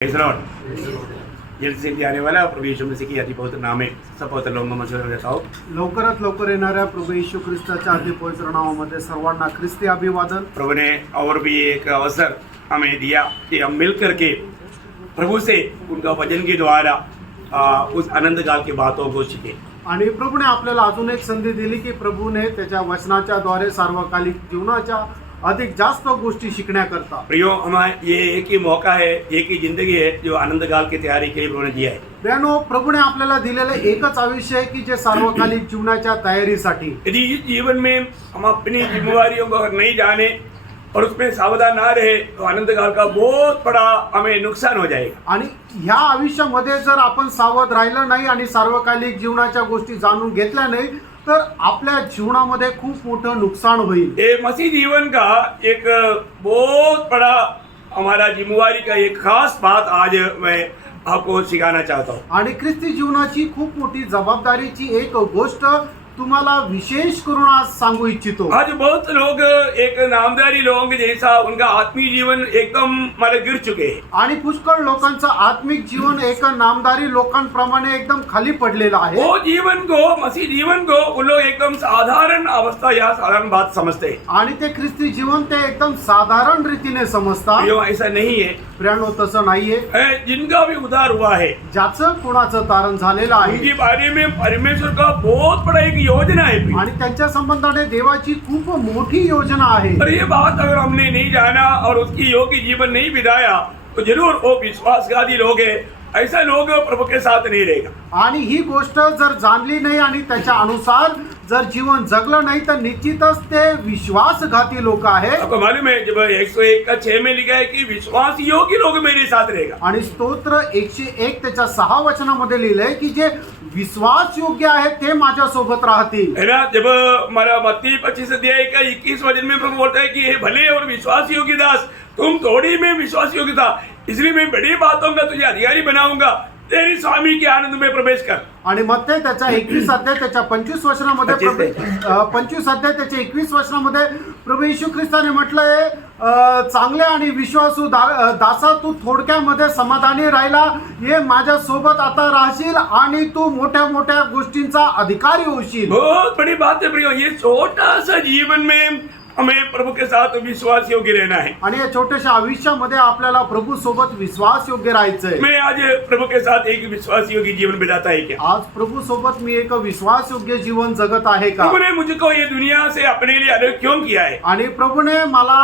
Praise the Lord. जल्द से आने वाला प्रभु यीशु मसीह की अति पवित्र नाम में सब पवित्र लोगों को मशहूर देता हूँ। लवकरात लवकर येणाऱ्या प्रभू येशू ख्रिस्ताच्या अति पवित्र नावामध्ये सर्वांना ख्रिस्ती अभिवादन। प्रभु ने और भी एक अवसर हमें दिया कि हम मिल करके प्रभु से उनका वचन के द्वारा उस आनंद काल की बातों को सीखे। आणि प्रभूने आपल्याला अजून एक संधी दिली की प्रभूने त्याच्या वचनाच्या द्वारे सार्वकालिक जीवनाच्या अधिक जास्त गोष्टी शिकण्याकरता। प्रियो, हमारे ये एक ही मौका है, एक ही जिंदगी है जो आनंद काल की तैयारी के लिए उन्होंने दिया है। प्रियानो, प्रभुने आपल्याला दिलेले एकच आयुष्य आहे की जे सार्वकालिक जीवनाच्या तयारीसाठी। यदि इस जीवन में हम अपनी जिम्मेवारियों को नहीं जाने और उसमें सावधान ना रहे तो आनंद काल का बहुत बड़ा हमें नुकसान हो जाएगा। आणि ह्या आयुष्यामध्ये जर आपण सावध राहिलं नाही आणि सार्वकालिक जीवनाच्या गोष्टी जाणून घेतल्या नाही तर आपल्या जीवनामध्ये खूप मोठं नुकसान होईल। ये मसीह जीवन का एक बहुत बड़ा हमारा जिम्मेवारी का एक खास बात आज मैं आपको सिखाना चाहता हूँ। आणि ख्रिस्ती जीवनाची खूप मोठी जबाबदारीची एक गोष्ट तुम्हाला विशेष करून आज सांगू इच्छितो। आज बहुत लोग एक नामधारी लोगों जैसा उनका आत्मीय जीवन एकदम मतलब गिर चुके हैं आणि पुष्कळ लोकांचं आत्मिक जीवन एक नामदारी लोकांप्रमाणे एकदम खाली पडलेलं आहे। वो जीवन को, मसीह जीवन को उन लोग एकदम साधारण अवस्था या साधारण बात समझते हैं। आणि ते ख्रिस्ती जीवन ते एकदम साधारण रीतीने समजतात। यो ऐसा नहीं है। प्रियानो, तसं नाहीये। जिनका भी उद्धार हुआ है, ज्याचं कोणाचं तारण झालेलं आहे उनके बारे में परमेश्वर का बहुत बड़ा एक योजना है। आणि त्यांच्या संबंधाने देवाची खूप मोठी योजना आहे। और ये बात अगर हमने नहीं जाना और उसकी योग्य जीवन नहीं बिताया तो जरूर वो विश्वासघाती लोग हैं, ऐसा लोग प्रभु के साथ नहीं रहेगा। आणि ही गोष्ट जर जाणली नाही आणि त्याच्या अनुसार जर जीवन जगलं नाही तर निश्चितच ते विश्वासघाती लोक आहेत। आपको मालूम है जब 101 का 6 में लिखा है कि विश्वास योग्य लोग मेरे साथ रहेगा। आणि स्तोत्र 101 त्याच्या 6 वचनामध्ये लिहिलंय की जे विश्वास योग्य आहेत ते माझ्या सोबत राहतील। है ना, जब हमारा मत्ती 25 अध्याय का 21 वचन में प्रभु बोलता है कि हे भले और विश्वास योग्य दास, तुम थोड़ी में विश्वास योग्य था, इसलिए मैं बड़ी बातों का तुझे अधिकारी बनाऊंगा, तेरी स्वामी के आनंद में प्रवेश कर। आणि मत्ते त्याच्या 21 अध्याय त्याच्या 25 वचनामध्ये 25 अध्याय त्याच्या 21 वचनामध्ये प्रभू येशू ख्रिस्ताने म्हटलंय, चांगले आणि विश्वासू दासा, तू थोडक्यामध्ये समाधानी राहिला, ये माझ्या सोबत आता राहशील आणि तू मोठ्या मोठ्या गोष्टींचा अधिकारी होशील। बहुत बड़ी बात है प्रियो, ये छोटा सा जीवन में हमें प्रभु के साथ विश्वास योग्य रहना है। आणि या छोट्याशा आयुष्यामध्ये आपल्याला प्रभु सोबत विश्वास योग्य राहायचंय। मैं आज प्रभु के साथ एक विश्वास योग्य जीवन बिताता है क्या? आज प्रभु सोबत मी एक विश्वास योग्य जीवन जगत आहे का? प्रभु ने मुझको ये दुनिया से अपने लिए अलग क्यों किया है? आणि प्रभुने मला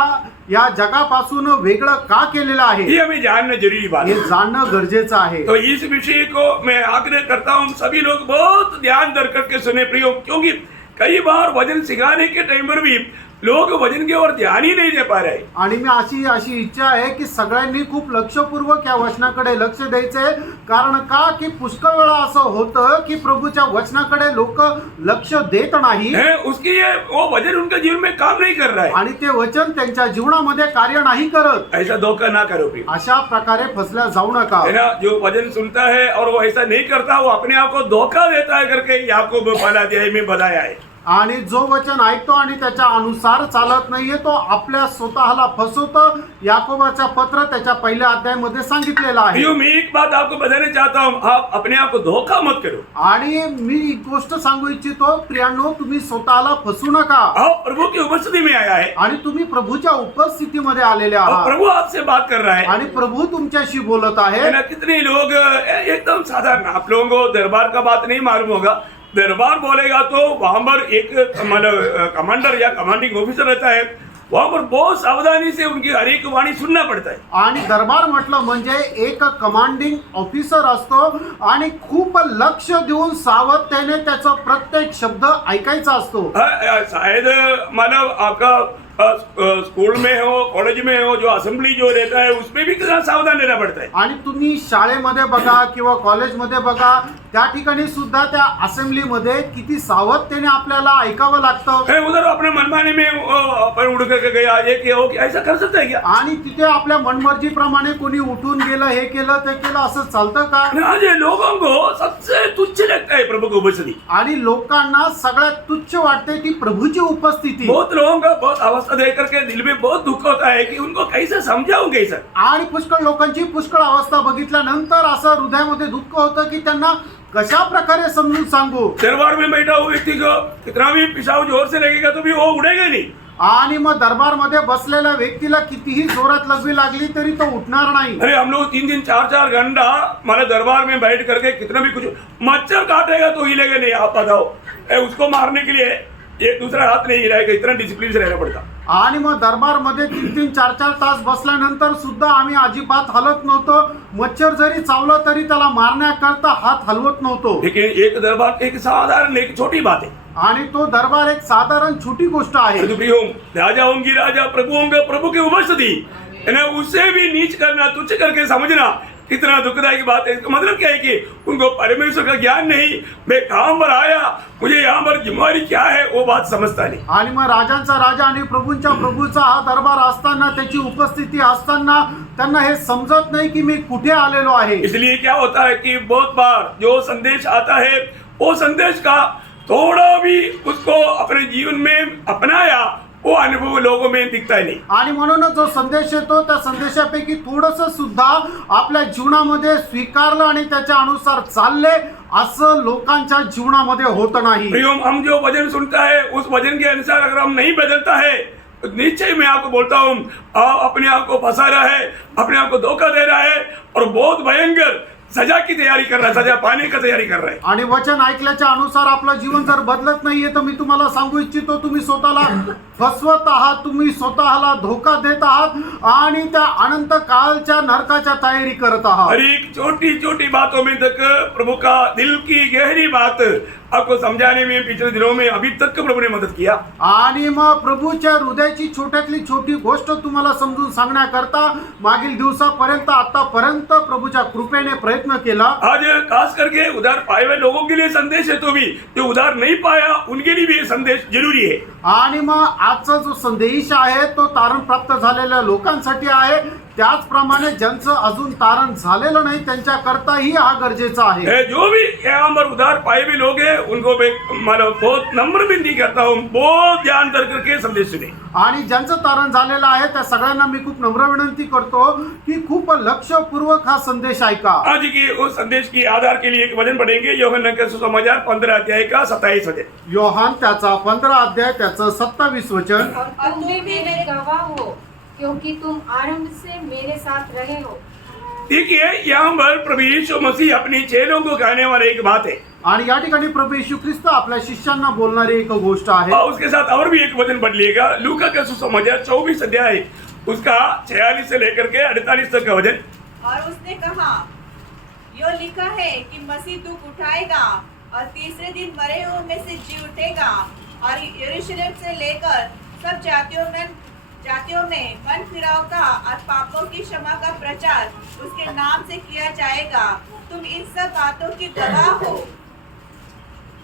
या जगापासून वेगळं का केलेलं आहे ये हमें जानना जरूरी बात हे है। जाणणं गरजेचं आहे। तो इस विषय को मैं आग्रह करता हूँ सभी लोग बहुत ध्यान धर करके सुने प्रियो, क्योंकि कई बार वचन सिखाने के टाइम पर भी लोग वचन की ओर ध्यान ही नहीं दे पा रहे। आणि मी अशी इच्छा आहे की सगळ्यांनी खूप लक्षपूर्वक या वचनाकडे लक्ष द्यायचंय। कारण का की पुष्कळ वेळा असं होतं की प्रभूच्या वचनाकडे लोक लक्ष देत नाही, उसकी ये वो वचन उनके जीवन में काम नहीं कर रहा है आणि ते वचन त्यांच्या जीवनामध्ये कार्य नाही करत। ऐसा धोखा ना करो प्रियो। अशा प्रकारे फसल्या जाऊ नका। है ना, जो वचन सुनता है और वो ऐसा नहीं करता वो अपने आप को धोखा देता है करके याकूब पहला अध्याय में बताया है। आणि जो वचन ऐकतो आणि त्याच्या अनुसार चालत नाहीये तो आपल्या स्वतःला फसवतो। याकोबाचा पत्र त्याच्या पहिल्या अध्यायामध्ये सांगितलेलं आहे। मैं एक बात आपको बताना चाहता हूँ, आप अपने आप को धोखा मत करो। आणि मी एक गोष्ट सांगू इच्छितो, प्रियांनो, तुम्ही स्वतःला फसू नका। आप प्रभु की उपस्थिति में आया है आणि तुम्ही प्रभूच्या उपस्थितीमध्ये आलेले और आहात प्रभु आपसे बात कर रहा है आणि प्रभू तुमच्याशी बोलत आहे। है ना, कितने लोग एकदम साधारण, आप लोगों को दरबार का बात नहीं मालूम होगा। दरबार बोलेगा तो वहां पर एक मतलब कमांडर या कमांडिंग ऑफिसर रहता है, वहां पर बहुत सावधानी से उनकी हर एक वाणी सुनना पड़ता है। आणि दरबार म्हटलं म्हणजे एक कमांडिंग ऑफिसर असतो आणि खूप लक्ष देऊन सावधतेने त्याचा प्रत्येक शब्द ऐकायचा असतो। शायद मानव आपका स्कूल में हो, कॉलेज में हो, जो असेंबली जो रहता है उसमें भी कितना सावधान रहना पड़ता है। आणि तुम्ही शाळेमध्ये बघा किंवा कॉलेजमध्ये बघा त्या ठिकाणी सुद्धा त्या असेंब्लीमध्ये किती सावधतेने आपल्याला ऐकावं लागतं. है उधर अपने मनमानी में अपन उड़ करके गया, ये किया वो किया, ऐसा कर सकता है क्या? आणि तिथे आपल्या मनमर्जीप्रमाणे कोणी उठून गेलं, हे केलं ते केलं, असं चालतं का? आज ये लोगों को सबसे तुच्छ लगता है प्रभु की उपस्थिति। आणि लोकांना सगळ्यात तुच्छ वाटते ती प्रभूची उपस्थिती. बहुत लोगों का बहुत अवस्था देख करके दिल में बहुत दुख होता है कि उनको कैसे समझाऊं कैसे। आणि पुष्कळ लोकांची पुष्कळ अवस्था बघितल्यानंतर असं हृदयामध्ये दुःख होतं की त्यांना कशा प्रकारे समजून सांगू. दरबार में बैठा हुआ व्यक्ति को कितना भी पिशाब जोर से लगेगा तो भी वो उड़ेगा नहीं। आणि मग दरबारमध्ये बसलेल्या व्यक्तीला कितीही जोरात लगवी लागली तरी तो उठणार नाही. अरे हम लोग 3 4 घंटा हमारे दरबार में बैठ करके कितना भी कुछ मच्छर काटेगा तो हिलेगा नहीं। आप बताओ उसको मारने के लिए एक दूसरा हाथ नहीं हिलाएगा, इतना डिसिप्लिन से रहना पड़ता। आणि मग दरबारमध्ये 3 4 तास बसल्यानंतर सुद्धा आम्ही अजिबात हलत नव्हतो. मच्छर जरी चावलं तरी त्याला मारण्याकरता हात हलवत नव्हतो. लेकिन एक दरबार एक साधारण एक छोटी बात है, आणि तो दरबार एक साधारण छोटी गोष्ट आहे. राजा होंगी राजा, प्रभु होंगे प्रभु की उपस्थिति, उसे भी नीच करना, तुच्छ करके समझना कितना दुखदायी बात है। इसका मतलब क्या है कि उनको परमेश्वर का ज्ञान नहीं, मैं कहां पर आया, मुझे यहाँ पर जिम्मेवारी क्या है, वो बात समझता नहीं। आणि मग राजांचा राजा आणि प्रभूंच्या प्रभूचा हा दरबार असताना, त्याची उपस्थिती असताना त्यांना हे समजत नाही की मी कुठे आलेलो आहे. इसलिए क्या होता है कि बहुत बार जो संदेश आता है वो संदेश का थोड़ा भी उसको अपने जीवन में अपनाया वो अनुभव लोगों में दिखता ही नहीं. आणि म्हणूनच जो संदेश येतो त्या संदेशापैकी थोडस सुद्धा आपल्या जीवनामध्ये स्वीकारलं आणि त्याच्या अनुसार चालले असं लोकांच्या जीवनामध्ये होत नाही. प्रियोम, हम जो वचन सुनता है उस वचन के अनुसार अगर हम नहीं बदलता है तो निश्चय मैं आपको बोलता हूँ आप अपने आप को फंसा रहा है, अपने आप को धोखा दे रहा है और बहुत भयंकर सजा की तैयारी कर रहा है, सजा पाने का तैयारी कर रहा है. आणि वचन ऐकल्याच्या अनुसार आपलं जीवन जर बदलत नाहीये तर मी तुम्हाला सांगू इच्छितो तुम्ही स्वतःला फसवत आहात, तुम्ही स्वतःला धोका देत आहात आणि त्या अनंत काळच्या नरकाच्या तयारी करत आहात. हर एक छोटी छोटी बातों में तक प्रभु का दिल की गहरी बात आपको समझाने में पिछले दिनों में अभी तक प्रभु ने मदद किया. आणि मग प्रभूच्या हृदयाची छोट्यातली छोटी गोष्ट तुम्हाला समजून सांगण्याकरता मागील दिवसापर्यंत आतापर्यंत प्रभूच्या कृपेने प्रयत्न केला. आज खास करके उधार पाए हुए लोगों के लिए संदेश है, तो भी जो उधार नहीं पाया उनके लिए भी ये संदेश जरूरी है. आणि मग आजचा जो संदेश आहे तो तारण प्राप्त झालेल्या लोकांसाठी आहे, त्याचप्रमाणे ज्यांचं अजून तारण झालेलं नाही त्यांच्याकरताही हा गरजेचा आहे. जो भी यहाँ पर उधार पाए हुए लोग हैं उनको मैं बहुत नम्र विनती करता हूँ, बहुत ध्यान कर करके संदेश सुने. आणि ज्यांचं तारण झालेलं आहे त्या सगळ्यांना मी खूप नम्र विनंती करतो की खूप लक्षपूर्वक हा संदेश ऐका. आज की उस संदेश की आधार के लिए एक वचन पढ़ेंगे यूहन्ना के सुसमाचार 15 अध्याय का 27 वचन. योहान त्याचा 15 अध्याय त्याचं 27 वचन. और तुम भी मेरे गवाह हो क्योंकि तुम आरंभ से मेरे साथ रहे हो. देखिए यहाँ पर प्रभु यीशु मसीह अपनी चेलों को कहने वाले एक बात है आणि या ठिकाणी प्रभू येशू ख्रिस्त आपल्या शिष्यांना बोलणारी एक गोष्ट आहे. और उसके साथ और भी एक वचन पढ़ लिएगा, लूका का सुसमाचार 24 अध्याय उसका 46 से लेकर के 48 तक का वचन. और उसने कहा, यो लिखा है कि मसीह दुख उठाएगा और तीसरे दिन मरे हुओं में से जी उठेगा और यरूशलेम से लेकर सब जातियों में मन फिराव का और पापों की क्षमा का प्रचार उसके नाम से किया जाएगा. तुम इन सब बातों की गवाह हो.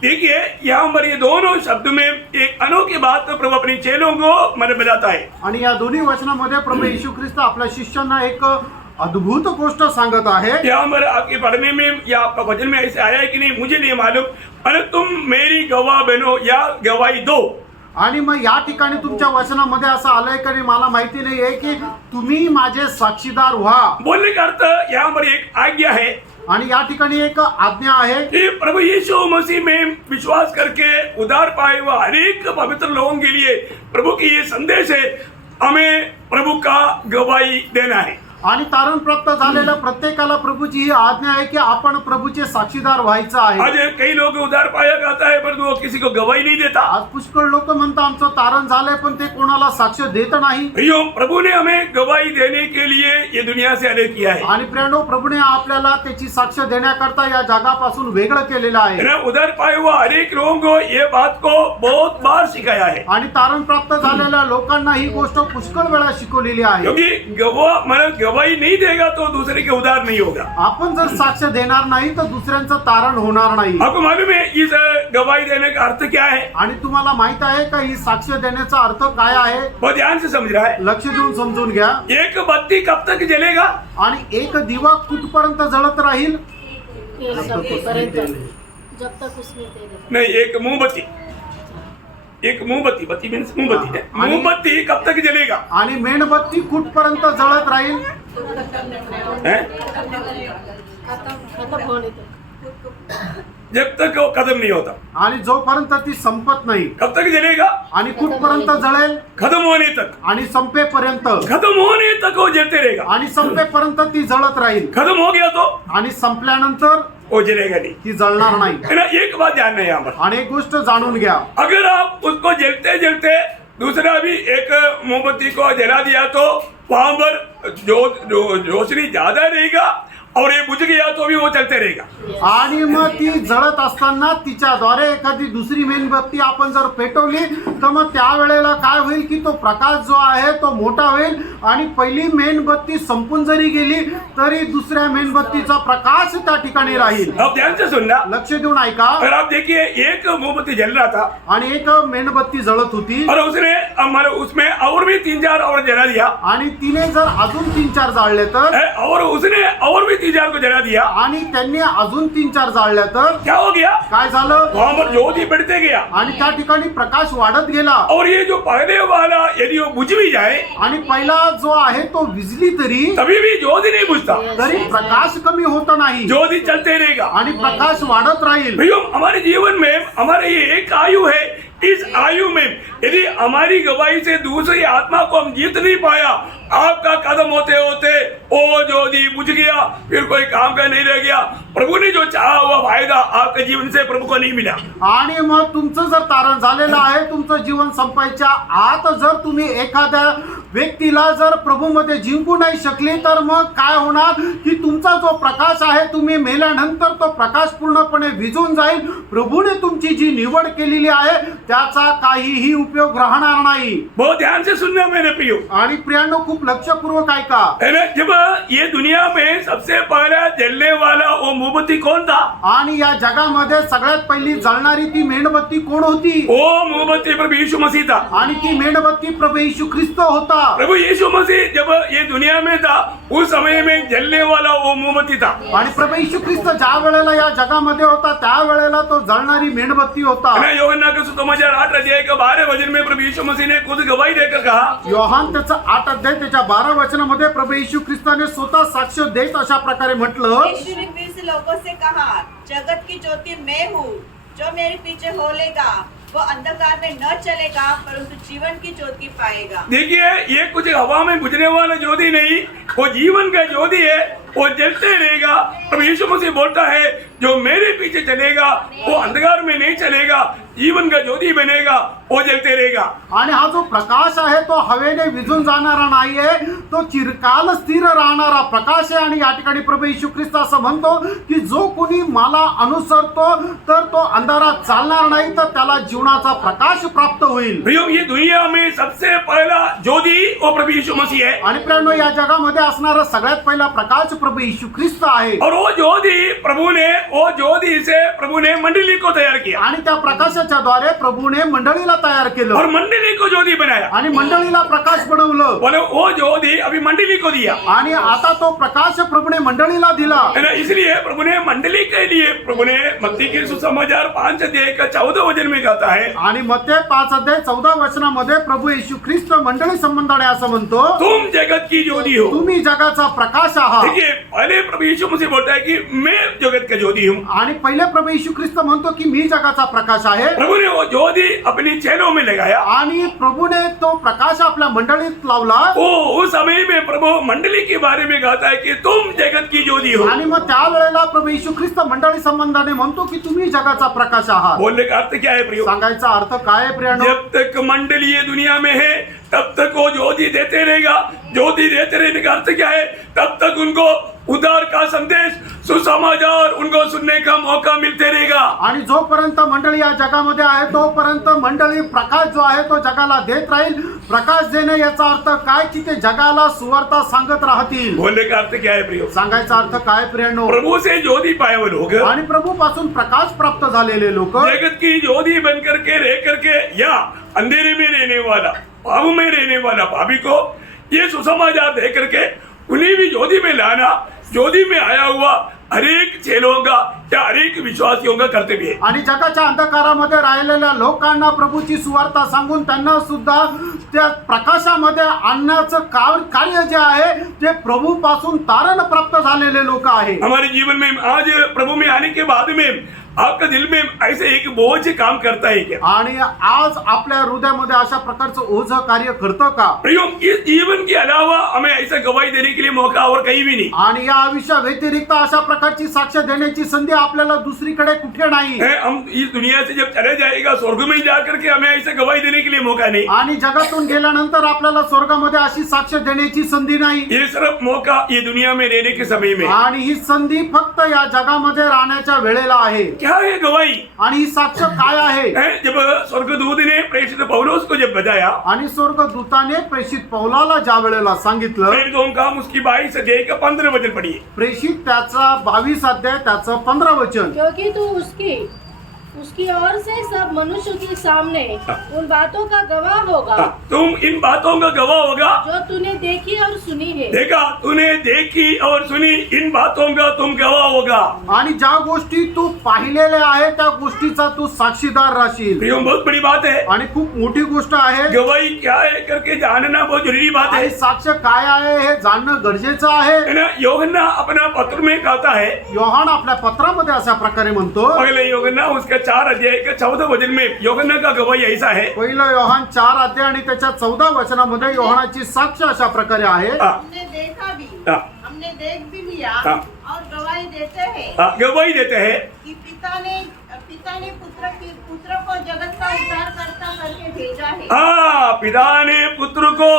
देखिए यहाँ पर ये दोनों शब्द में एक अनोखी बात तो प्रभु अपनी चेलों को मन बताता है. आणि या दोन्ही वचनामध्ये प्रभू येशू ख्रिस्त आपल्या शिष्यांना एक अद्भुत गोष्ट सांगत आहे. यहाँ पर आपके पढ़ने में या आपका वचन में ऐसे आया है कि नहीं मुझे नहीं मालूम, पर तुम मेरी गवाह बनो या गवाही दो. आणि मग या ठिकाणी तुमच्या वचनामध्ये असं आलंय की मला माहिती नाहीये की तुम्ही माझे साक्षीदार व्हा. बोलने का अर्थ यहाँ पर एक आज्ञा है आणि या ठिकाणी एक आज्ञा आहे कि प्रभु यीशु मसीह में विश्वास करके उधार पाए हुए अनेक पवित्र लोगों के लिए प्रभु की ये संदेश है, हमें प्रभु का गवाही देना है. आणि तारण प्राप्त झालेल्या प्रत्येकाला प्रभूची ही आज्ञा आहे की आपण प्रभूचे साक्षीदार व्हायचं आहे. आज कई लोग उधार पाया जाता है पर वो किसी को गवाही नहीं देता. आज पुष्कळ लोक म्हणतात आमचं तारण झालंय पण ते कोणाला साक्ष देत नाही. प्रभु ने हमें गवाही देने के लिए ये दुनिया से अलग किया है. आणि प्रेरणो प्रभूने आपल्याला त्याची साक्ष देण्याकरता या जगापासून वेगळं केलेलं आहे. उधार पाए हुआ अनेक लोगों को ये बात को बहुत बार सिखाया है. आणि तारण प्राप्त झालेल्या लोकांना ही गोष्ट पुष्कळ वेळा शिकवलेली आहे. क्योंकि गवाही नहीं देगा तो दूसरे के उद्धार नहीं होगा। आपण जर साक्ष देणार नाही तर दुसऱ्यांचं तारण होणार नाही। आपको मालूम है इस गवाही देने का अर्थ क्या है? आणि तुम्हाला माहित आहे का ही साक्ष देण्याचा अर्थ काय आहे? बहुत ध्यान से समझ रहा है। लक्ष देऊन समजून घ्या। एक बत्ती कब तक जलेगा? आणि एक दिवा कुठपर्यंत जळत राहील? जब तक उसमें तेल नहीं, एक मोमबत्ती, बत्ती मीन्स मोमबत्ती है। मोमबत्ती कब तक जलेगा? आणि मेणबत्ती कुठपर्यंत जळत राहील? हैं? खत्म होने तक। जब तक वो खत्म नहीं होता। आणि जोपर्यंत ती संपत नाही। कब तक जलेगा? आणि कुठपर्यंत जळेल? खत्म होने तक। आणि संपेपर्यंत। खत्म होने तक वो जलते रहेगा। आणि संपेपर्यंत ती जळत राहील। खत्म हो गया तो आणि संपल्यानंतर वो जलेगा नहीं। ती जळणार नाही। है ना? एक बात जानना है यहाँ पर। आणि एक गोष्ट जाणून घ्या, अगर आप उसको जलते जलते दूसरा भी एक मोमबत्ती को जला दिया तो वहां पर रोशनी ज्यादा रहेगा और ये बुझ गया तो भी वो चलते रहेगा। आणि मग ती जळत असताना तिच्याद्वारे एखादी दुसरी मेणबत्ती आपण जर पेटवली तर मग त्यावेळेला काय होईल की तो प्रकाश जो आहे तो मोठा होईल आणि पहिली मेणबत्ती संपून जरी गेली तरी दुसऱ्या मेणबत्तीचा प्रकाश त्या ठिकाणी राहील। अब ध्यान से सुनना, लक्ष देऊन ऐका। अगर आप देखिए एक मोमबत्ती जल रहा था आणि एक मेणबत्ती जळत होती और उसने हमारे उसमें और भी 3-4 और जला दिया आणि तिने जर अजून 3-4 जाळले तर और उसने और भी 3-4 को जला दिया आणि त्यांनी अजून 3-4 जाळल्या तर क्या हो गया? काय झालं? वहां पर ज्योति बढ़ते गया आणि त्या ठिकाणी प्रकाश वाढत गेला। और ये जो पहले वाला यदि वो बुझ भी जाए आणि पहिला जो आहे तो विजली तरी तभी भी ज्योति नहीं बुझता, तरी प्रकाश कमी होत नाही ज्योति चलते रहेगा। आणि प्रकाश वाढत राहील। भैया हमारे जीवन में हमारे ये एक आयु है, इस आयु में यदि हमारी गवाही से दूसरी आत्मा को हम जीत नहीं पाया, आपका कदम होते होते ओ ज्योति बुझ गया, फिर कोई काम का नहीं रह गया। प्रभु ने जो चाहा हुआ फायदा आपके जीवन से प्रभु को नहीं मिला। आणि मग तुमचं जर तारण झालेलं आहे, तुमचं जीवन संपायच्या आत जर तुम्ही एखाद्या व्यक्तीला जर प्रभूमध्ये जिंकू नाही शकले तर मग काय होणार की तुमचा जो प्रकाश आहे तुम्ही मेल्यानंतर तो प्रकाश पूर्णपणे विझून जाईल। प्रभूने तुमची जी निवड केलेली आहे त्याचा काहीही उपयोग राहणार नाही। बहुत ध्यान से सुनना मेरे प्रियो। आणि प्रियांनो खूप लक्षपूर्वक ऐका। है ना? जब ये दुनिया में सबसे पहला जलने वाला वो मोमबत्ती कौन था? आणि या जगामध्ये सगळ्यात पहिली जळणारी ती मेणबत्ती कोण होती? वो मोमबत्ती प्रभु यीशु मसीह था। आणि ती मेणबत्ती प्रभू येशू ख्रिस्त होता। प्रभु यीशु मसीह जब ये दुनिया में था उस समय में जलने वाला वो मोमबत्ती था। आणि प्रभू येशू ख्रिस्त ज्या वेळेला या जगामध्ये होता त्या वेळेला तो जळणारी मेणबत्ती होता। मैं योहन्ना के सुसमाचार 8 अध्याय के 12 वचन में प्रभु यीशु मसीह ने खुद गवाही देकर कहा, योहान त्याचा 8 अध्याय त्याच्या 12 वचनामध्ये प्रभू येशू ख्रिस्ताने स्वतः साक्ष देत अशा प्रकारे म्हटलं, यीशु ने फिर से लोगों से कहा, जगत की ज्योति मैं हूँ, जो मेरे पीछे हो लेगा वो अंधकार में न चलेगा परंतु जीवन की ज्योति पाएगा। देखिए ये कुछ हवा में बुझने वाला ज्योति नहीं, वो जीवन का ज्योति है, वो जलते रहेगा। प्रभु यीशु मसीह बोलता है जो मेरे पीछे चलेगा वो अंधकार में नहीं चलेगा, जीवन का ज्योति बनेगा, वो जलते रहेगा। आणि हा जो प्रकाश आहे तो हवेने विझून जाणारा नाहीये, तो चिरकाल स्थिर राहणारा प्रकाश आहे। आणि या ठिकाणी प्रभू येशू ख्रिस्त असं म्हणतो की जो कोणी मला अनुसरतो तर तो अंधारात चालणार नाही, तर त्याला जीवनाचा प्रकाश प्राप्त होईल। भैया ये दुनिया में सबसे पहला ज्योति वो प्रभु यीशु मसीह है आणि प्रियांनो या जगामध्ये असणारा सगळ्यात पहिला प्रकाश प्रभू येशू ख्रिस्त आहे। और वो ज्योति से प्रभु ने मंडली को तैयार किया आणि त्या प्रकाशाच्या द्वारे प्रभूने मंडळीला तयार और केलं मंडली को ज्योति बनाया। आणि मंडळीला प्रकाश बनवलं बोले वो ज्योति अभी मंडली को दिया आणि आता तो प्रकाश प्रभूने मंडळीला दिला। है ना? इसलिए प्रभु ने मंडली के लिए प्रभु ने मत्ती के सुसमाचार 5 अध्याय का 14 वचन में कहता है, आणि मत्ते 5 अध्याय 14 वचनामध्ये प्रभू येशू ख्रिस्त मंडळी संबंधाने असं म्हणतो, तुम जगत की ज्योति हो। तुम्ही जगाचा प्रकाश आहात। देखिए पहले प्रभु यीशु मसीह बोलता है कि मैं जगत का ज्योति हूँ। आणि पहिले प्रभू येशू ख्रिस्त म्हणतो की मी जगाचा प्रकाश आहे। प्रभु ने वो ज्योति अपनी चेलों में लगाया। आणि प्रभूने तो प्रकाश आपल्या मंडळीत लावला। वो उस समय में प्रभु मंडली के बारे में कहता है कि तुम जगत की ज्योति हो। आणि मग त्यावेळेला प्रभू येशू ख्रिस्त मंडळी संबंधाने म्हणतो की तुम्ही जगाचा प्रकाश आहात। बोलने का अर्थ क्या है प्रियो? सांगायचा अर्थ काय आहे प्रियांनो? जब तक मंडली ये दुनिया में है तब तक वो ज्योति देते रहेगा। ज्योति देते रहने का अर्थ क्या है? तब तक उनको उद्धार का संदेश सुसमाचार उनको सुनने का मौका मिलते रहेगा। आणि जोपर्यंत मंडळी या जगामध्ये आहे तोपर्यंत मंडळी प्रकाश जो आहे तो जगाला देत राहील. प्रकाश देणे याचा अर्थ काय की ते जगाला सुवार्ता सांगत राहतील. बोलने का अर्थ क्या है प्रियो? सांगायचा अर्थ काय प्रियांनो? प्रभु से ज्योति पाए हुए लोग, आणि प्रभू पासून प्रकाश प्राप्त झालेले लोक, जगत की ज्योति बन करके रह करके या अंधेरे में रहने वाला, पाप में रहने वाला पापी को ये सुसमाचार दे करके उन्हें भी ज्योति में लाना, ज्योति में आया हुआ हरेक चेलों का या हरेक विश्वासियों का कर्तव्य है. आणि जगाच्या अंधकारामध्ये राहिलेल्या लोकांना प्रभूची सुवार्ता सांगून त्यांना सुद्धा त्या प्रकाशामध्ये आणण्याचं कार्य जे आहे ते प्रभू पासून तारण प्राप्त झालेले लोक आहे. हमारे जीवन में आज प्रभु में आने के बाद में आपका दिल में ऐसे एक बोझ काम करता है क्या? आणि आज आपल्या हृदयामध्ये अशा प्रकारचं ओझं कार्य करतं का? प्रियो, इस जीवन के अलावा हमें ऐसा गवाही देने के लिए मौका और कहीं भी नहीं आणि या आयुष्या व्यतिरिक्त अशा प्रकारची साक्ष देण्याची संधी आपल्याला दुसरीकडे कुठे नाही. हम इस दुनिया से जब चले जाएगा स्वर्ग में जा करके हमें ऐसे गवाही देने के लिए मौका नहीं. आणि जगातून गेल्यानंतर आपल्याला स्वर्गामध्ये अशी साक्ष देण्याची संधी नाही. ये सिर्फ मौका ये दुनिया में रहने के समय में. आणि ही संधी फक्त या जगामध्ये राहण्याच्या वेळेला आहे. क्या है गवाही? आणि ही साक्ष काय आहे? जब स्वर्गदूत ने प्रेषित पौलुस को जब बताया, आणि स्वर्गदूताने प्रेषित पौलाला ज्या वेळेला सांगितलं, प्रेरितों का काम उसकी 22 अध्याय का 15 वचन पढ़िए. प्रेषित त्याचा 22 अध्याय त्याचं 15 वचन. क्योंकि तू उसकी ओर से सब मनुष्य के सामने उन बातों का गवाह होगा तुम इन बातों का गवाह होगा. जो तूने देखी और सुनी है. देखा, तूने देखी और सुनी, इन बातों का तुम गवाह होगा. आणि ज्या गोष्टी तू पाहिलेल्या आहे त्या गोष्टीचा तू साक्षीदार राहशील. प्रियो, बहुत बड़ी बात है. आणि खूप मोठी गोष्ट आहे. गवाही क्या है करके जानना बहुत जरूरी बात है. आणि साक्ष काय आहे हे जाणणं गरजेचं आहे. है ना? यूहन्ना अपना पत्र में कहता है, योहान आपल्या पत्रामध्ये अशा प्रकारे म्हणतो, पहले यूहन्ना उसका 4 अध्याय का 14 वचन में यूहन्ना का गवाही ऐसा है. पहिलं योहान 4 अध्याय आणि त्याच्या 14 वचनामध्ये योहानाची साक्ष अशा प्रकारे आहे. हमने देखा भी, हाँ. हमने देख भी लिया हाँ. और गवाही देते हैं गवाही देते हैं कि पिता ने पुत्र को जगत का उद्धार करता करके भेजा है. पिता ने पुत्र को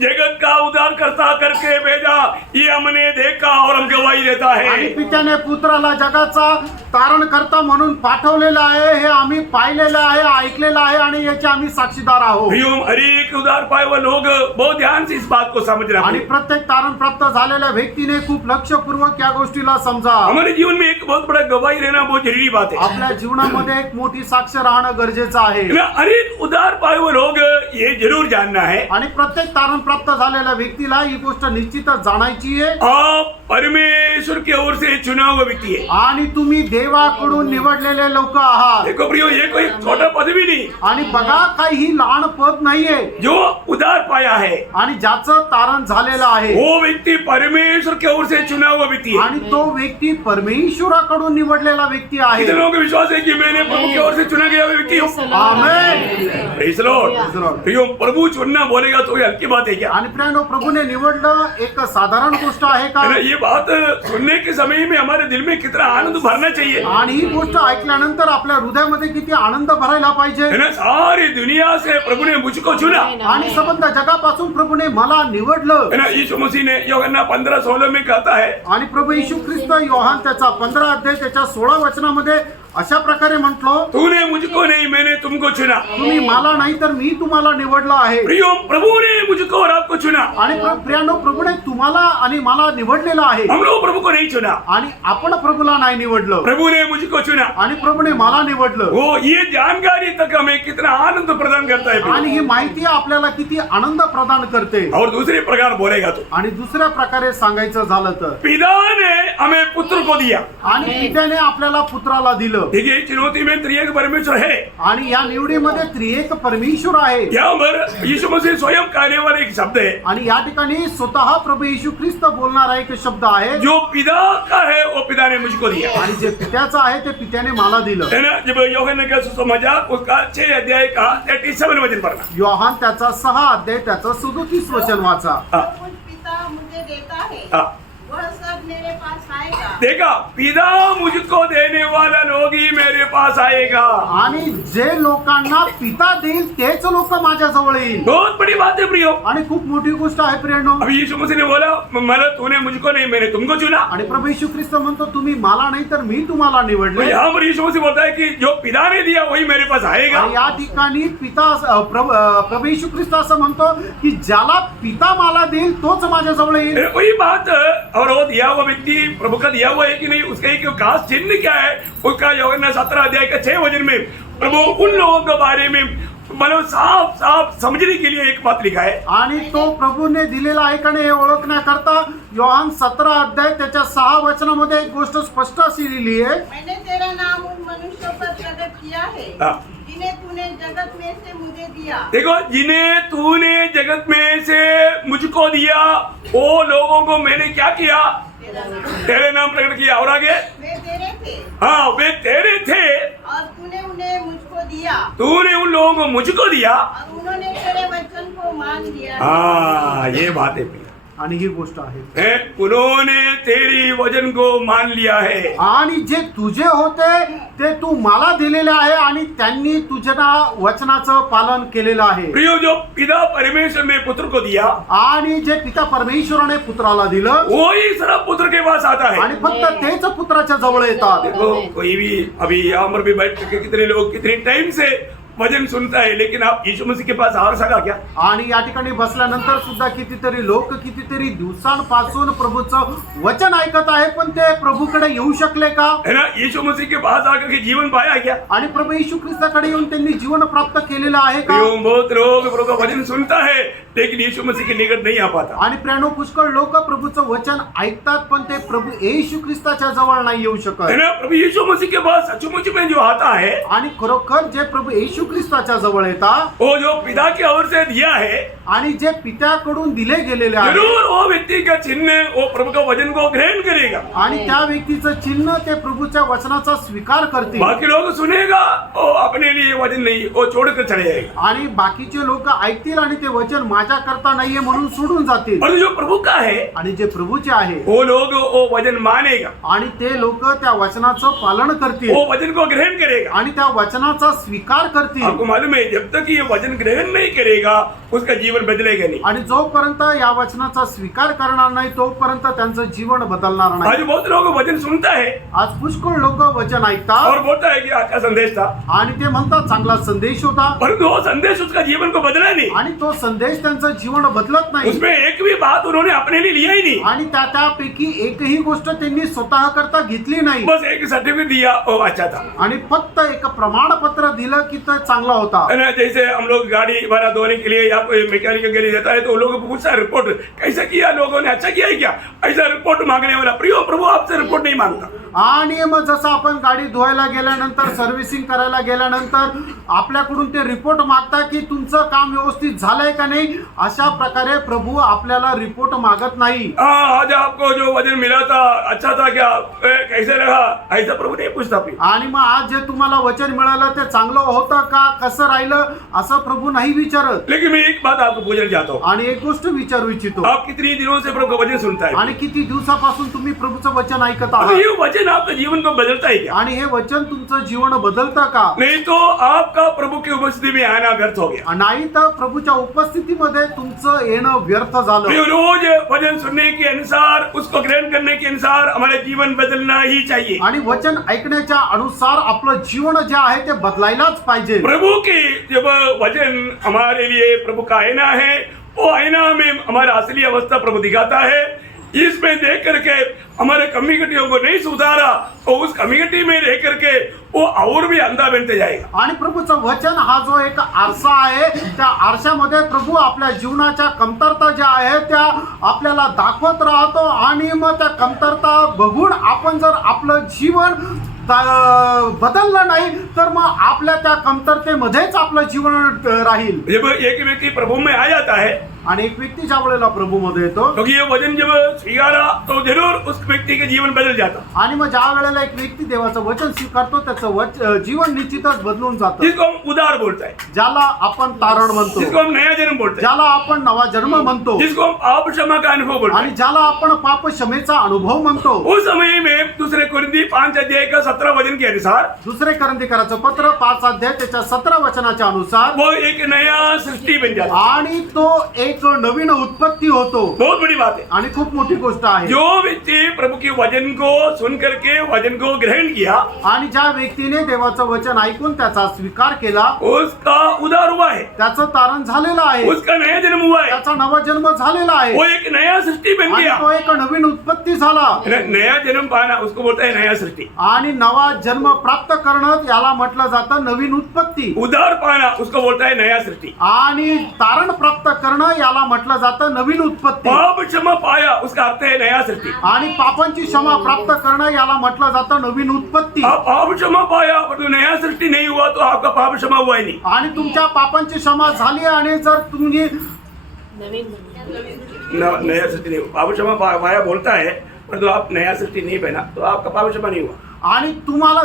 जगत का उद्धार करता करके भेजा, ये हमने देखा और हम गवाही देता आणि है. पित्याने पुत्राला जगाचा तारण करता म्हणून पाठवलेलं आहे. हे आम्ही पाहिलेलं आहे, ऐकलेलं आहे आणि याचे आम्ही साक्षीदार आहोत. हरेक उद्धार पाए हुए लोग बहुत ध्यान से इस बात को समझना. आणि प्रत्येक तारण प्राप्त झालेल्या व्यक्तीने खूप लक्षपूर्वक या गोष्टीला समजा. हमारे जीवन में एक बहुत बड़ा गवाही रहना बहुत जरूरी बात है. आपल्या जीवनामध्ये एक मोठी साक्ष राहणं गरजेचं आहे. हरेक उद्धार पाए हुए लोग ये जरूर जानना है, आणि प्रत्येक तारण प्राप्त झालेल्या व्यक्तीला ही गोष्ट निश्चितच जाणायची आहे. आप परमेश्वर की ओर से चुना हुआ व्यक्ति है. आणि तुम्ही देवाकडून निवडलेले लोक आहात. देखो प्रियो, ये कोई छोटा पद भी नहीं. आणि बघा काही ही लहान पद नाहीये. जो उद्धार पाया है आणि ज्याचं तारण झालेलं आहे वो व्यक्ति परमेश्वर की ओर से चुना हुआ व्यक्ति है. आणि तो व्यक्ती परमेश्वराकडून निवडलेला व्यक्ती आहे. कितने लोगों को विश्वास है कि मैंने प्रभु की ओर से चुना गया हुआ व्यक्ति हूँ? आमेन. Praise the Lord. Praise the Lord. प्रियो, प्रभु चुनना बोलेगा तो ये हल्की बात है क्या? आणि प्रियानो, प्रभूने निवडलं एक साधारण गोष्ट आहे का? है ना? ये बात सुनने के समय में हमारे दिल में कितना आनंद भरना चाहिए. आणि ही गोष्ट ऐकल्यानंतर आपल्या हृदयामध्ये किती आनंद भरायला पाहिजे. है ना? सारी दुनिया से प्रभु ने मुझको चुना. आणि संबंध जगापासून प्रभूने मला निवडलं. है ना? यीशु मसीह ने यूहन्ना 15:16 में कहता है, आणि प्रभू येशू ख्रिस्त योहान त्याचा 15 अध्याय त्याच्या 16 वचनामध्ये अशा प्रकारे म्हटलो, तूने मुझको नहीं, मैंने तुमको चुना. तुम्ही मला नाही तर मी तुम्हाला निवडलं आहे. प्रियो, प्रभु ने मुझको और आपको चुना. आणि प्रियानो, प्रभूने तुम्हाला आणि मला निवडलेलं आहे. हम लोग प्रभु को नहीं चुना, आणि आपण प्रभूला नाही निवडलं. प्रभु ने मुझको चुना. आणि प्रभूने मला निवडलं. वो ये जानकारी तक हमें कितना आनंद प्रदान करता है. आणि ही माहिती आपल्याला किती आनंद प्रदान करते. और दूसरे प्रकार बोलेगा तो आणि दुसऱ्या प्रकारे सांगायचं झालं तर पिता ने हमें पुत्र को दिया. आणि पित्याने आपल्याला पुत्राला दिलं. देखिए, चुनौती में त्रिएक परमेश्वर है. आणि या निवडीमध्ये त्रिएक परमेश्वर आहे. यहाँ पर यीशु मसीह स्वयं कहने वाला एक शब्द है. आणि या ठिकाणी स्वतः प्रभू येशू ख्रिस्त बोलणारा एक शब्द आहे. जो पिता का है वो पिता ने मुझको दिया. आणि जे पित्याचं आहे ते पित्याने मला दिलं. है ना? जब यूहन्ना का सुसमाचार उसका 6 अध्याय का 37 वचन पढ़ना. योहान त्याचा 6 अध्याय त्याचं 37 वचन वाचा. हाँ. कुछ पिता मुझे देता है हाँ. वह सब मेरे पास आएगा देखा, पिता मुझको देने वाला लोग ही मेरे पास आएगा. आणि जे लोकांना पिता देईल तेच लोक माझ्या जवळ येईल. बहुत बड़ी बात है प्रियो. आणि खूप मोठी गोष्ट आहे प्रियनो. अभी यीशु मसीह ने बोला, मला तूने मुझको नहीं, मैंने तुमको चुना. आणि प्रभू येशू ख्रिस्त म्हणतो तुम्ही मला नाही तर मी तुम्हाला तो निवडले. यहाँ पर यीशु मसीह बोलता है कि जो पिता ने दिया वही मेरे पास आएगा. आणि या ठिकाणी प्रभू येशू ख्रिस्त असं म्हणतो की ज्याला पिता मला देईल तोच माझ्या जवळ येईल. अरे वही बात, और वो दिया हुआ व्यक्ति प्रभु का दिया हुआ है कि नहीं, उसका एक खास चिन्ह क्या है, उसका यूहन्ना 17 अध्याय का 6 वचन में प्रभु उन लोगों के बारे में मतलब साफ साफ समझने के लिए एक बात लिखा है. आणि तो प्रभूने दिलेला आहे का नाही हे ओळखण्याकरता योहान 17 अध्याय त्याच्या 6 वचनामध्ये एक गोष्ट स्पष्ट अशी लिहिली आहे. मैंने तेरा नाम उन मनुष्यों पर प्रकट किया है हाँ. जिन्हें तूने जगत में से मुझे दिया. देखो, जिन्हें तूने जगत में से मुझको दिया वो लोगों को मैंने क्या किया, तेरे नाम प्रकट किया. और आगे, वे तेरे थे हाँ वे तेरे थे और तूने उन्हें मुझको दिया तूने उन लोगों को मुझको दिया. और उन्होंने तेरे वचन को मान लिया. हाँ, ये बात है. आणि ही गोष्ट आहे. उन्होंने तेरी वचन को मान लिया है. आणि जे तुझे होते ते तू मला दिलेले आहे आणि त्यांनी तुझ्या वचनाचं पालन केलेलं आहे. प्रियो, जो पिता परमेश्वर ने पुत्र को दिया आणि जे पिता परमेश्वराने पुत्राला दिलं वही सिर्फ पुत्र के पास आता है. आणि फक्त तेच पुत्राच्या जवळ येतात. देखो, कोई भी अभी यहाँ पर भी बैठ के कितने लोग कितने टाइम से वचन सुनता है, लेकिन आप यीशु मसीह के पास आ सका क्या? आणि या ठिकाणी बसल्यानंतर सुद्धा कितीतरी लोक कितीतरी दिवसांपासून प्रभूचं वचन ऐकत आहे, पण ते प्रभूकडे येऊ शकले का? है ना, यीशु मसीह के पास आकर के जीवन पाया क्या? आणि प्रभू येशू ख्रिस्ताकडे येऊन त्यांनी जीवन प्राप्त केलेलं आहे का? प्रियो, बहुत लोग प्रभु का वचन सुनता है लेकिन यीशु मसीह के निकट नहीं आ पाता. आणि प्रियानो, पुष्कळ लोक प्रभूचं वचन ऐकतात पण ते प्रभू येशू ख्रिस्ताच्या जवळ नाही येऊ है शकत. ना, प्रभु यीशु मसीह के पास सचमुच में जो आता है आणि खरोखर जे प्रभू येशू ख्रिस्ताच्या जवळ येतात वो जो पिता की ओर से दिया है, आणि जे पित्याकडून दिले गेलेले आहे जरूर वो व्यक्ति का चिन्ह वो प्रभु का वचन को ग्रहण करेगा. आणि त्या व्यक्तीचं चिन्ह ते प्रभूच्या वचनाचा स्वीकार करतील. बाकी लोग सुनेगा वो अपने लिए वचन नहीं, वो छोड़कर चले जाएगा. आणि बाकीचे लोक ऐकतील आणि ते वचन माझ्या करता नाहीये म्हणून सोडून जातील. और जो प्रभु का है आणि जे प्रभूचे आहे वो लोग वो वचन मानेगा, आणि ते लोक त्या वचनाचं पालन करतील वो वचन को ग्रहण करेगा. आणि त्या वचनाचा स्वीकार करतील. आपको मालूम है, जब तक ये वचन ग्रहण नहीं करेगा उसका जीवन बदलेगा नहीं. आणि जोपर्यंत या वचनाचा स्वीकार करणार नाही तोपर्यंत त्यांचं जीवन बदलणार आज नाही. बहुत लोग वचन सुनता है आज पुष्कळ लोक वचन ऐकतात और बोलता है कि अच्छा संदेश था, आणि ते म्हणतात चांगला संदेश होता, परंतु वो संदेश उसका जीवन को बदला नहीं. आणि तो संदेश त्यांचं जीवन बदलत नाही. उसमें एक भी बात उन्होंने अपने लिए लिया ही नहीं. आणि त्यापैकी एकही गोष्ट त्यांनी स्वतः करता घेतली नाही. बस एक सर्टिफिकेट दिया, वो अच्छा था. आणि फक्त एक प्रमाणपत्र दिलं की तो चांगला होता. है ना, जैसे हम लोग गाड़ी वाला धोने के लिए या कोई मैकेनिक के लिए देता है तो लोगों को पूछता है रिपोर्ट कैसा किया, लोगों ने अच्छा किया है क्या, ऐसा रिपोर्ट मांगने वाला. प्रियो, प्रभु आपसे रिपोर्ट नहीं मांगता. आणि मग जसं आपण गाडी धुवायला गेल्यानंतर सर्व्हिसिंग करायला गेल्यानंतर आपल्याकडून ते रिपोर्ट मागता की तुमचं काम व्यवस्थित झालंय का नाही, अशा प्रकारे प्रभू आपल्याला रिपोर्ट मागत नाही. हाँ, आज आपको जो वजन मिला था अच्छा था क्या, कैसे लगा, ऐसा प्रभु नहीं पूछता. आणि मग आज जे तुम्हाला वचन मिळालं ते चांगलं होतं का, कसं राहिलं, असं प्रभु नाही विचारत. लेकिन मैं एक बात आपको पूछना चाहता हूँ, आणि एक गोष्ट विचारू इच्छितो, आप कितनी दिनों से प्रभु का वचन सुनता है, आणि किती दिवसापासून तुम्ही प्रभूचं वचन ऐकत और आहात, ये वचन आपका जीवन को बदलता है क्या? आणि हे वचन तुमचं जीवन बदलतं का? नहीं तो आपका प्रभु की उपस्थिति में आना व्यर्थ हो गया. नाही तर प्रभूच्या उपस्थितीमध्ये तुमचं येणं व्यर्थ झालं. ये रोज वचन सुनने के अनुसार, उसको ग्रहण करने के अनुसार हमारे जीवन बदलना ही चाहिए. आणि वचन ऐकण्याच्या अनुसार आपलं जीवन जे आहे ते बदलायलाच पाहिजे. प्रभु के जब वचन हमारे लिए प्रभु का आईना है, वो आईना में हमारा असली अवस्था प्रभु दिखाता है. इसमें देख करके हमारे कम्युनिटियों को नहीं सुधारा और उस कम्युनिटी में रह करके वो और भी अंधा बनते जाएगा. आणि प्रभूचं वचन हा जो एक आरसा आहे, त्या आरशामध्ये प्रभू आपल्या जीवनाच्या कमतरता ज्या आहेत त्या आपल्याला दाखवत राहतो. आणि मग त्या कमतरता बघून आपण जर आपलं जीवन बदललं नाही तर मग आपल्या त्या कमतरतेमध्येच आपलं जीवन राहील. जब एक व्यक्ति प्रभु में आ जाता है, आणि एक व्यक्ती ज्या वेळेला प्रभू मध्ये येतो, क्योंकि ये वचन जब स्वीकारा तो जरूर उस व्यक्ति के जीवन बदल जाता. आणि मग ज्या वेळेला एक व्यक्ती देवाचं वचन स्वीकारतो त्याचं जीवन निश्चितच बदलून जातं. जिसको हम उदार बोलता है, ज्याला आपण तारण म्हणतो, जिसको हम नया जन्म बोलते हैं, ज्याला आपण नवा जन्म म्हणतो, जिसको हम पाप क्षमा का अनुभव बोलते आणि ज्याला आपण पाप क्षमेचा अनुभव म्हणतो, हैं, उस समय में 5 अध्याय का 17 वचन के अनुसार दुसरे करंदीकराचं पत्र 5 अध्याय त्याच्या 17 वचनाच्या अनुसार वो एक नया सृष्टि बन जाता है। आणि तो एक नवीन उत्पत्ती होतो बहुत बड़ी बात है। आणि खूप मोठी गोष्ट आहे। जो व्यक्ति प्रभु के वचन को सुन करके वचन को ग्रहण किया, आणि ज्या व्यक्तीने देवाचं वचन ऐकून त्याचा स्वीकार केला उसका उद्धार हुआ है, त्याचं तारण झालेलं आहे, उसका नया जन्म हुआ है, त्याचा नवा जन्म झालेला आहे वो एक नया सृष्टि बन आणि गया। तो एक नवीन उत्पत्ती झाला। नया जन्म पाना उसको बोलता है नया सृष्टि। आणि नवा जन्म प्राप्त करणं याला म्हटलं जातं नवीन उत्पत्ती। उद्धार पाना उसको बोलता है नया सृष्टि। आणि तारण प्राप्त करणं याला म्हटलं जातं नवीन उत्पत्ती। पाप क्षमा पाया उसका अर्थ है नया सृष्टि। आणि पापांची क्षमा प्राप्त करणं याला म्हटलं जातं नवीन उत्पत्ती। आप पाप क्षमा पाया पर तो नया सृष्टि नहीं हुआ तो आपका पाप क्षमा हुआ ही नहीं। आणि तुमच्या पापांची क्षमा झाली आणि जर तुम्ही नया सृष्टि नहीं हुआ, पाप क्षमा पाया बोलता है पर तो आप नया सृष्टि नहीं पहना तो आपका पाप क्षमा नहीं हुआ। आणि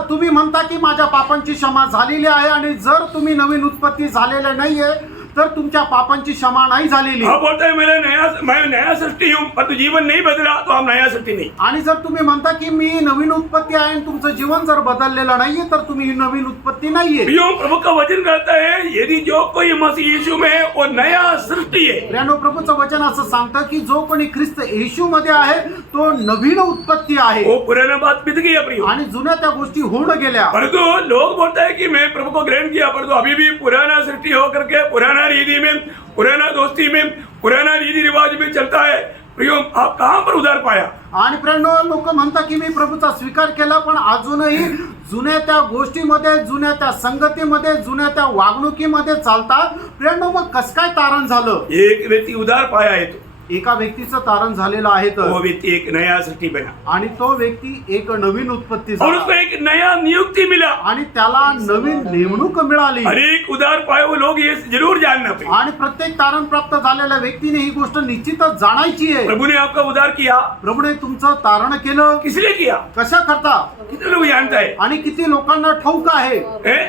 तुम्ही म्हणता की माझ्या पापांची क्षमा झालेली आहे आणि जर तुम्ही नवीन उत्पत्ती झालेले नाहीये तर तुमच्या पापांची क्षमा नाही झालेली। हाँ बोलता है मैं नया सृष्टि हूँ पर तो जीवन नहीं बदला तो हम नया सृष्टि नहीं। आणि जर तुम्ही म्हणता की मी नवीन उत्पत्ती आहे आणि तुमचं जीवन जर बदललेलं नाहीये तर तुम्ही नवीन उत्पत्ती नाहीये। प्रियो प्रभु का वचन कहता है यदि जो कोई मसीह यीशु में है वो नया सृष्टि है। प्रियानो प्रभूचं वचन असं सांगतं की जो कोणी ख्रिस्त येशू मध्ये आहे तो नवीन उत्पत्ती आहे वो पुराना बात बीत गई प्रियो आणि जुन्या त्या गोष्टी होऊन गेल्या। परंतु लोग बोलता है कि मैं प्रभु को ग्रहण किया परंतु अभी भी पुराना सृष्टि होकर के पुराना रीति में पुराना दोस्ती में पुराना रीति रिवाज में चलता है। प्रियो आप कहाँ पर उद्धार पाया? आणि प्रियानो लोक म्हणतात की मी प्रभूचा स्वीकार केला पण अजूनही जुन्या त्या गोष्टीमध्ये जुन्या त्या संगतीमध्ये जुन्या त्या वागणुकीमध्ये चालतात। प्रियानो मग कसं काय तारण झालं? एक व्यक्ति उद्धार पाया है तो एका व्यक्तीचं तारण झालेलं आहे वो तर व्यक्ति एक नया सृष्टि बना आणि तो व्यक्ती एक नवीन उत्पत्ती और उसको झाला एक नया नियुक्ति मिला। आणि त्याला नवीन नेमणूक मिळाली। हर एक उद्धार पाए वो लोग ये जरूर जानना चाहिए। आणि प्रत्येक तारण प्राप्त झालेल्या व्यक्तीने ही गोष्ट निश्चितच जाणायची आहे। प्रभु ने आपका उद्धार किया, प्रभूने तुमचं तारण केलं किस लिए किया? कशा करता कितने लोग जानता है? आणि किती लोकांना ठाऊक आहे। हैं?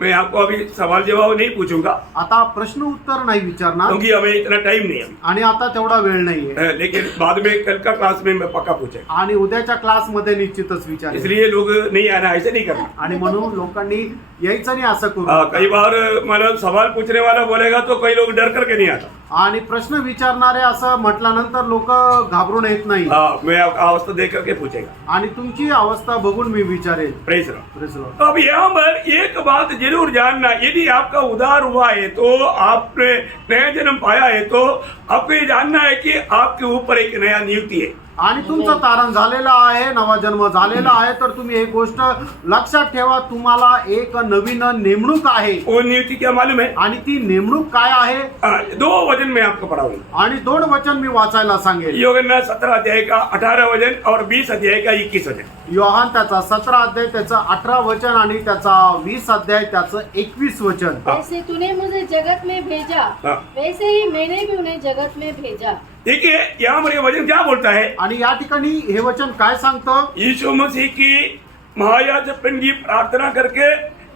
मैं आपको अभी सवाल जवाब नहीं पूछूंगा आता प्रश्न उत्तर नाही विचारणार क्योंकि हमें इतना टाइम नहीं है। आणि आता तेवढा वेळ नाहीये लेकिन बाद में कल का क्लास में मैं पक्का पूछेगा, आणि उद्याच्या क्लासमध्ये निश्चितच विचार इसलिए लोग नहीं आना, ऐसे नहीं करना। आणि म्हणून लोकांनी यायचं नाही असं करू कई बार मतलब सवाल पूछने वाला बोलेगा तो कई लोग डर करके नहीं आता। आणि प्रश्न विचारणारे असं म्हटल्यानंतर लोक घाबरून येत नाही। मैं आपका अवस्था देख करके पूछेगा आणि तुमची अवस्था बघून मी विचारेल। Praise the lord. Praise the Lord. तो अब यहाँ पर एक बात जरूर जानना, यदि आपका उद्धार हुआ है तो आपने नया जन्म पाया है तो आपको ये जानना है कि आपके ऊपर एक नया नियुक्ति है। आणि तुमचं तारण झालेलं आहे, नवा जन्म झालेला आहे तर तुम्ही एक गोष्ट लक्षात ठेवा, तुम्हाला एक नवीन नेमणूक आहे। वो नियुक्ति क्या मालूम है? आणि ती नेमणूक काय आहे? 2 वचन में आपको पढ़ाऊंगा। आणि 2 वचन मी वाचायला सांगेल। यूहन्ना 17 अध्याय का 18 वचन और 20 अध्याय का 21 वचन। योहान त्याचा 17 अध्याय त्याचं 18 वचन आणि त्याचा 20 अध्याय त्याचं 21 वचन। जैसे तूने मुझे जगत में भेजा हाँ। वैसे ही मैंने भी उन्हें जगत में भेजा। देखिए यहाँ पर ये वचन क्या बोलता है? आणि या ठिकाणी हे वचन काय सांगतं? यीशु मसीह की महायाजकपन की प्रार्थना करके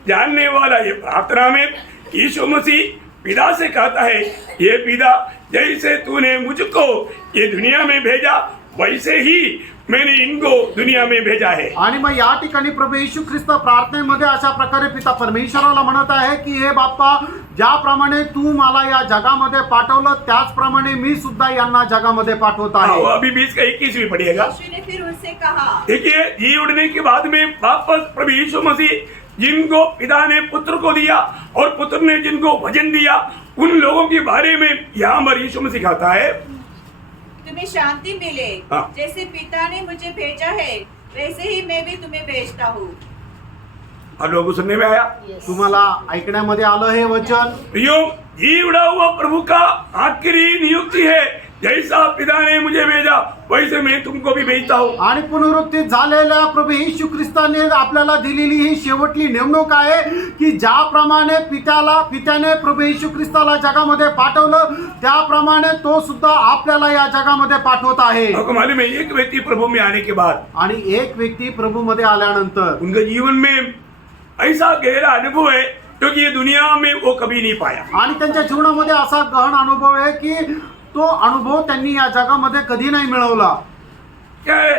जानने वाला ये प्रार्थना में यीशु मसीह पिता से कहता है, ये पिता जैसे तूने मुझको ये दुनिया में भेजा वैसे ही मैंने इनको दुनिया में भेजा है। आणि मग या ठिकाणी प्रभू येशू ख्रिस्त प्रार्थनेमध्ये अशा प्रकारे पिता परमेश्वराला म्हणत आहे की हे बाप्पा, ज्याप्रमाणे तू मला या जगामध्ये पाठवलं त्याचप्रमाणे मी सुद्धा यांना जगामध्ये पाठवत आहे। अभी 20 का 21 पढ़िएगा। यीशु ने फिर उनसे कहा, देखिए जी उड़ने के बाद में वापस प्रभु यीशु मसीह जिनको पिता ने पुत्र को दिया और पुत्र ने जिनको वचन दिया उन लोगों के बारे में यहाँ पर यीशु मसीह कहता है, तुम्हें शांति मिले। हाँ। जैसे पिता ने मुझे भेजा है वैसे ही मैं भी तुम्हें भेजता हूँ। आप लोगों को सुनने में आया? तुम्हाला ऐकण्यामध्ये आलं हे वचन? प्रियो, जी उड़ा हुआ प्रभु का आखिरी नियुक्ति है, जैसा पिता ने मुझे भेजा वैसे मैं तुमको भी भेजता हूँ। आणि पुनरुत्थित झालेल्या प्रभू येशू ख्रिस्ताने आपल्याला दिलेली ही शेवटली नेमणूक आहे की ज्याप्रमाणे पित्याने प्रभू येशू ख्रिस्ताला जगामध्ये पाठवलं त्याप्रमाणे तो सुद्धा आपल्याला या जगामध्ये पाठवत आहे। आपको मालूम है एक व्यक्ति प्रभु में आने के बाद आणि एक व्यक्ती प्रभू मध्ये आल्यानंतर उनके जीवन में ऐसा गहरा अनुभव है क्योंकि ये दुनिया में वो कभी नहीं पाया। आणि त्यांच्या जीवनामध्ये असा गहन अनुभव आहे की तो अनुभव त्यांनी या जगामध्ये कधी नाही मिळवला। क्या है?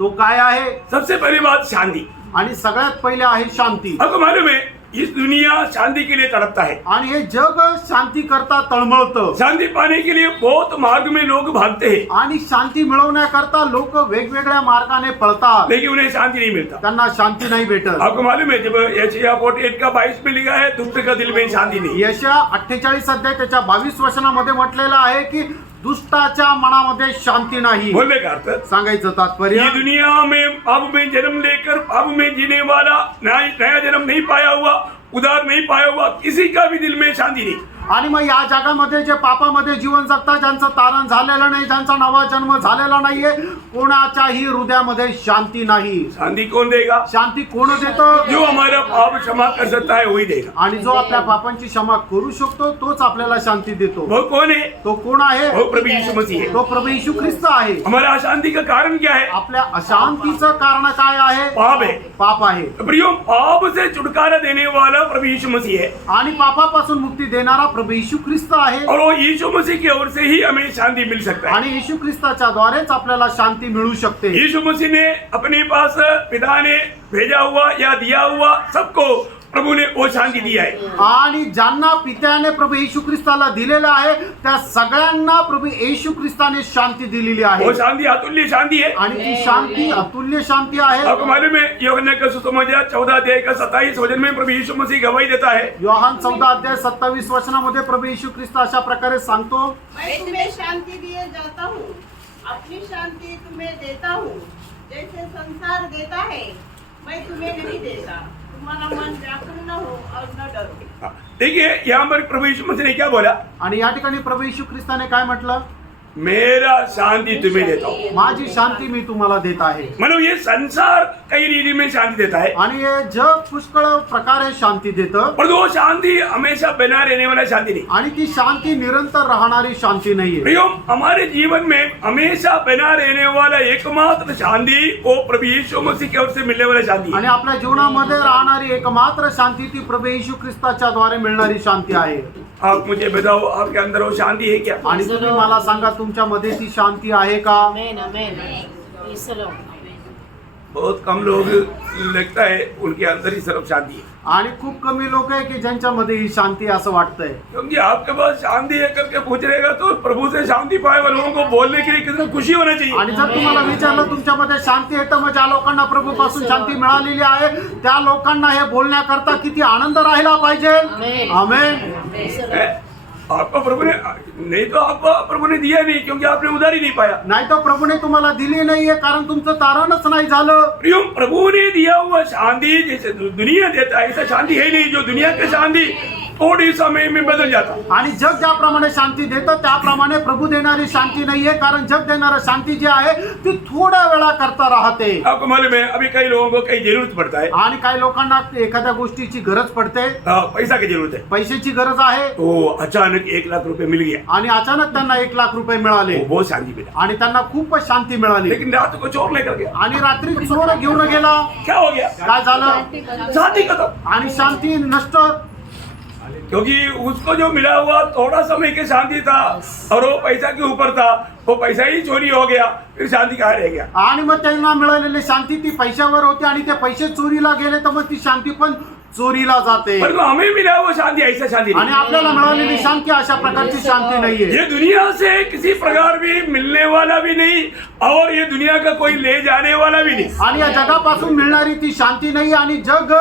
तो काय आहे? सबसे पहली बात शांति। आणि सगळ्यात पहिले आहे शांती। आपको मालूम है इस दुनिया शांति के लिए तड़पता है। आणि हे जग शांती करता तळमळतं। शांति पाने के लिए बहुत मार्ग में लोग भागते हैं, आणि शांती मिळवण्याकरता लोक वेगवेगळ्या मार्गाने पळतात, लेकिन उन्हें शांति नहीं मिलता। त्यांना शांती नाही भेटत। आपको मालूम है जब यशायाह 48 का 22 में लिखा है दुष्ट का दिल में शांति नहीं। यशया 48 अध्याय त्याच्या 22 वचनामध्ये म्हटलेलं आहे की दुष्टाच्या मनामध्ये शांती नाही। बोलने का अर्थ सांगायचं तात्पर्य, ये दुनिया में पाप में जन्म लेकर पाप में जीने वाला नया जन्म नहीं पाया हुआ, उधार नहीं पाया हुआ किसी का भी दिल में शांति नहीं। आणि मग या जगामध्ये जे पापामध्ये जीवन जगतात, ज्यांचं तारण झालेलं नाही, ज्यांचा नवा जन्म झालेला नाहीये, कोणाच्याही हृदयामध्ये शांती नाही। शांति कौन देगा? शांती कोण देतं? जो हमारा पाप क्षमा कर सकता है वही देगा। आणि जो आपल्या पापांची क्षमा करू शकतो तोच आपल्याला शांती देतो। वो कौन है? तो कोण आहे? वो प्रभु यीशु मसीह है। तो प्रभू येशू ख्रिस्त आहे। हमारा अशांति का कारण क्या है? आपल्या अशांतीचं कारण काय आहे? पाप है। पाप आहे। प्रियो, पाप से छुटकारा देने वाला प्रभु यीशु मसीह है, आणि पापापासून मुक्ती देणारा प्रभू येशू ख्रिस्त आहे। और वो यीशु मसीह की ओर से ही हमें शांति मिल सकता है। आणि येशू ख्रिस्ताच्या द्वारेच आपल्याला शांती मिळू शकते। यीशु मसीह ने अपने पास पिता ने भेजा हुआ या दिया हुआ सबको प्रभु ने वो शांति दिया है। आणि ज्यांना पित्याने प्रभू येशू ख्रिस्ताला दिलेलं आहे त्या सगळ्यांना प्रभू येशू ख्रिस्ताने शांती दिलेली आहे। वो शांति अतुल्य शांति है। आणि ती शांती अतुल्य शांती आहे। आपको मालूम है यूहन्ना का सुसमाचार 14 अध्याय का 27 वचन में प्रभु यीशु मसीह गवाही देता है। योहान 14 अध्याय 27 वचनामध्ये प्रभू येशू ख्रिस्त अशा प्रकारे सांगतो, मैं तुम्हें शांति दिए जाता हूँ, अपनी शांति तुम्हें देता हूँ, जैसे संसार देता है मैं तुम्हें नहीं देता। तुम्हारा मन व्याकुल न हो और न डरो। देखिए यहाँ पर प्रभु यीशु मसीह ने क्या बोला? आणि या ठिकाणी प्रभू येशू ख्रिस्ताने काय म्हटलं? मेरा शांति तुम्हें देता हूँ। माझी शांती मी तुम्हाला देत आहे। मतलब ये संसार कई रीति में शांति देता है, आणि हे जग पुष्कळ प्रकारे शांति देतं, पर वो शांति हमेशा बना रहने वाला शांति नहीं। आणि ती शांती निरंतर राहणारी शांती नाहीये। प्रियो, हमारे जीवन में हमेशा बना रहने वाला एकमात्र शांति वो प्रभु यीशु मसीह की ओर से मिलने वाला शांति है। आणि आपल्या जीवनामध्ये राहणारी एकमात्र शांती ती प्रभू येशू ख्रिस्ताच्या द्वारे मिळणारी शांती आहे। आप मुझे बताओ आपके अंदर वो शांति है क्या? आणि तुम्ही मला सांगा तुमच्यामध्ये ती शांती आहे का? आमेन आमेन ईश्वर बहुत कम लोग लगता है उनके अंदर ही सिर्फ शांति है, आणि खूप कमी लोक आहे की ज्यांच्यामध्ये ही शांती असं वाटतंय। क्योंकि आपके पास शांति है करके पूछ रहेगा तो प्रभु से शांति पाए हुए लोगों को बोलने के लिए कितना खुशी होना चाहिए। आणि जर तुम्हाला विचारलं तुमच्यामध्ये शांती आहे तर मग ज्या लोकांना प्रभूपासून शांती मिळालेली आहे त्या लोकांना हे बोलण्याकरता किती आनंद राहिला पाहिजे। आमेन। आपको प्रभु ने नहीं तो आपको प्रभु ने दिया नहीं क्योंकि आपने उधार ही नहीं पाया। नाही तर प्रभूने तुम्हाला दिली नाहीये कारण तुमचं तारणच नाही झालं। प्रियो, प्रभु ने दिया हुआ शांति जैसे दुनिया देता है ऐसा शांति है नहीं। जो दुनिया की शांति थोड़ी समय में बदल जाता। आणि जग ज्याप्रमाणे शांती देतं त्याप्रमाणे प्रभू देणारी शांती नाहीये, कारण जग देणारी शांती जी आहे ती थोड्या वेळा करता राहते। आपको मालूम है अभी कई लोगों को कई जरूरत पड़ता है, आणि काही लोकांना एखाद्या गोष्टीची गरज पडते, पैसा की जरूरत है, पैशाची गरज आहे, तो अचानक 1 लाख रुपए मिल गया, आणि अचानक त्यांना 1 लाख रुपये मिळाले वो बहुत शांति मिला। आणि त्यांना खूप शांती मिळाली। लेकिन रात को चोर लेकर गया, आणि रात्री चोर घेऊन गेला, क्या हो गया? काय झालं? शांति खत्म। आणि शांती नष्ट, क्योंकि उसको जो मिला हुआ थोड़ा समय की शांति था और वो पैसा के ऊपर था, वो पैसा ही चोरी हो गया, फिर शांति कहाँ रह गया? आणि मग त्यांना मिळालेली शांती ती पैशावर होती आणि ते पैसे चोरीला गेले तर मग ती शांती पण चोरीला जाते। परंतु हमें मिला हुआ शांति ऐसा शांति आणि नहीं। आपल्याला मिळालेली शांती अशा प्रकारची शांती नाहीये। ये दुनिया से किसी प्रकार भी मिलने वाला भी नहीं और ये दुनिया का कोई ले जाने वाला भी नहीं। आणि या जगापासून मिळणारी ती शांती नाही आणि जग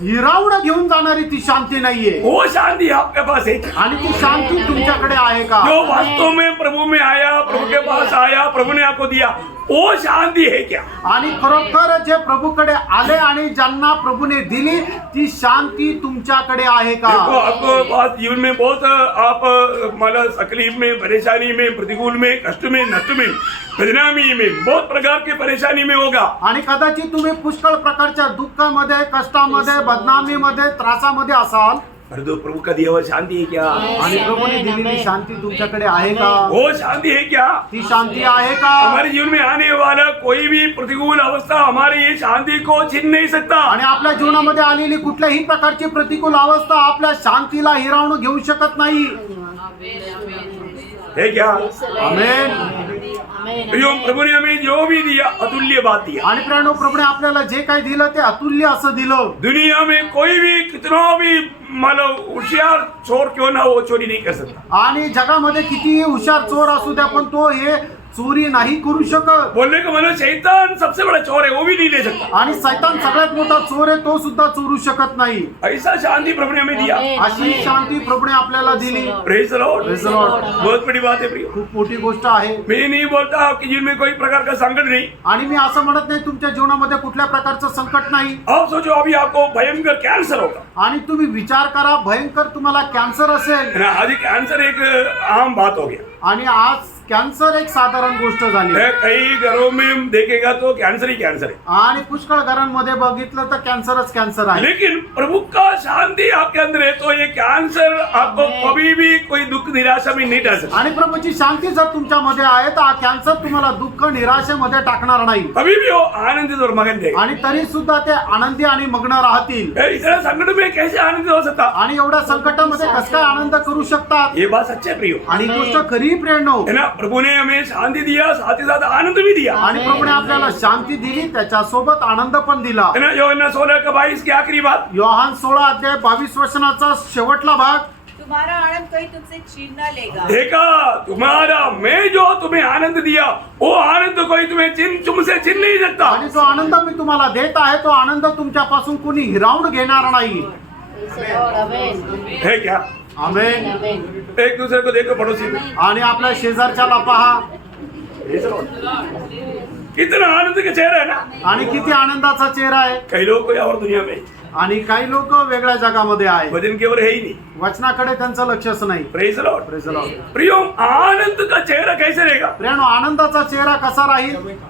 हिरावून घेऊन जाणारी ती शांती नाहीये। वो शांति आपके पास है आणि ती शांती तुमच्याकडे आहे का? जो वास्तव में प्रभु में आया, प्रभु के पास आया, प्रभु ने आपको दिया, वो शांति है क्या? आणि खरोखर जे प्रभूकडे आले आणि ज्यांना प्रभूने दिली ती शांती तुमच्याकडे आहे का? देखो, आपको बात जीवन में बहुत आप मतलब तकलीफ में, परेशानी में, प्रतिकूल में, कष्ट में, नष्ट में, बदनामी में, बहुत प्रकार की परेशानी में होगा। आणि कदाचित तुम्ही पुष्कळ प्रकारच्या दुःखामध्ये, कष्टामध्ये, बदनामीमध्ये, त्रासामध्ये असाल, परंतु प्रभु का दिया हुआ शांति है क्या? आणि प्रभूने दिलेली शांती तुमच्याकडे आहे का? वो शांति है क्या? ती शांती आहे का? हमारे जीवन में आने वाला कोई भी प्रतिकूल अवस्था हमारी ये शांति को छीन नहीं सकता। आणि आपल्या जीवनामध्ये आलेली कुठल्याही प्रकारची प्रतिकूल अवस्था आपल्या शांतीला हिरावून घेऊ शकत नाही। है क्या? आमेन। आमेन, प्रियो, आमेन. प्रभूने हमें जो भी दिया अतुल्य बात दिया. आणि प्रियानो, प्रभूने आपल्याला जे काही दिलं ते अतुल्य असं दिलं. दुनिया में कोई भी कितना भी मतलब होशियार चोर क्यों ना हो, चोरी नहीं कर सकता. आणि जगामध्ये कितीही हुशार चोर असू द्या, पण तो हे चोरी नाही करू शकत. बोलने का मतलब शैतान सबसे बड़ा चोर है, वो भी नहीं ले सकता. आणि सैतान सगळ्यात मोठा चोर आहे, तो सुद्धा चोरू शकत नाही. ऐसा शांति प्रभु ने हमें दिया. आमेन, अशी आमेन. शांती प्रभूने आपल्याला दिली. Praise the lord. Praise the Lord. बहुत बड़ी बात है प्रियो. खूप मोठी गोष्ट आहे. मैं नहीं बोलता कि जिनमें कोई प्रकार का संकट नहीं. आणि मी असं म्हणत नाही तुमच्या जीवनामध्ये कुठल्या प्रकारचं संकट नाही. आप सोचो अभी आपको भयंकर कैंसर होगा. आणि तुम्ही विचार करा, भयंकर तुम्हाला कॅन्सर असेल. है ना, आज कैंसर एक आम बात हो गया. आणि आज कॅन्सर एक साधारण गोष्ट झाली. है, कई घरों में देखेगा तो कैंसर ही कैंसर है. आणि पुष्कळ घरांमध्ये बघितलं तर कॅन्सरच कॅन्सर आहे. लेकिन प्रभु का शांति आपके अंदर है तो ये कैंसर आपको कभी भी कोई दुख निराशा में नहीं डाल सकता. आणि प्रभूची शांती जर तुमच्यामध्ये आहे तर हा कॅन्सर तुम्हाला दुःख निराशेमध्ये टाकणार नाही. कभी भी वो आनंदित और मगन देगा. आणि तरी सुद्धा ते आनंदी आणि मग्न राहतील. है, इतना संकट में कैसे आनंदित हो सकता. आणि एवढ्या संकटामध्ये कसं काय आनंद करू शकतात. ये बात सच्ची है प्रियो. आणि ही गोष्ट खरी प्रेरणो. है ना, प्रभु ने हमें शांति दिया, साथ ही साथ आनंद भी दिया. आणि प्रभूने आपल्याला शांती दिली, त्याच्यासोबत आनंद पण दिला. है ना, यूहन्ना 16:22 की आखिरी बात. योहान 16:22 वचनाचा शेवटला भाग. तुम्हारा आनंद कोई तुमसे छीन न लेगा. देखा, तुम्हारा मैं जो तुम्हें आनंद दिया वो आनंद कोई तुमसे छीन नहीं सकता. आणि जो आनंद मी तुम्हाला देत आहे तो आनंद तुमच्यापासून कोणी हिरावून घेणार नाही. Praise the Lord, आमेन, है क्या. आमेन. आमेन. एक दूसरे को देखो, पड़ोसी को. आणि आपल्या शेजारच्याला पहा. कितना आनंद का चेहरा है ना. आणि किती आनंदाचा चेहरा आहे. कई लोग कोई और दुनिया में, आणि काही लोक वेगळ्या जगामध्ये आहे. भजन की ओर है ही नहीं. वचनाकडे त्यांचं लक्षच नाही. Praise the lord. Praise the Lord. प्रियो, आनंद का चेहरा कैसे रहेगा. प्रियानो, आनंदाचा चेहरा कसा राहील. चमकेगा.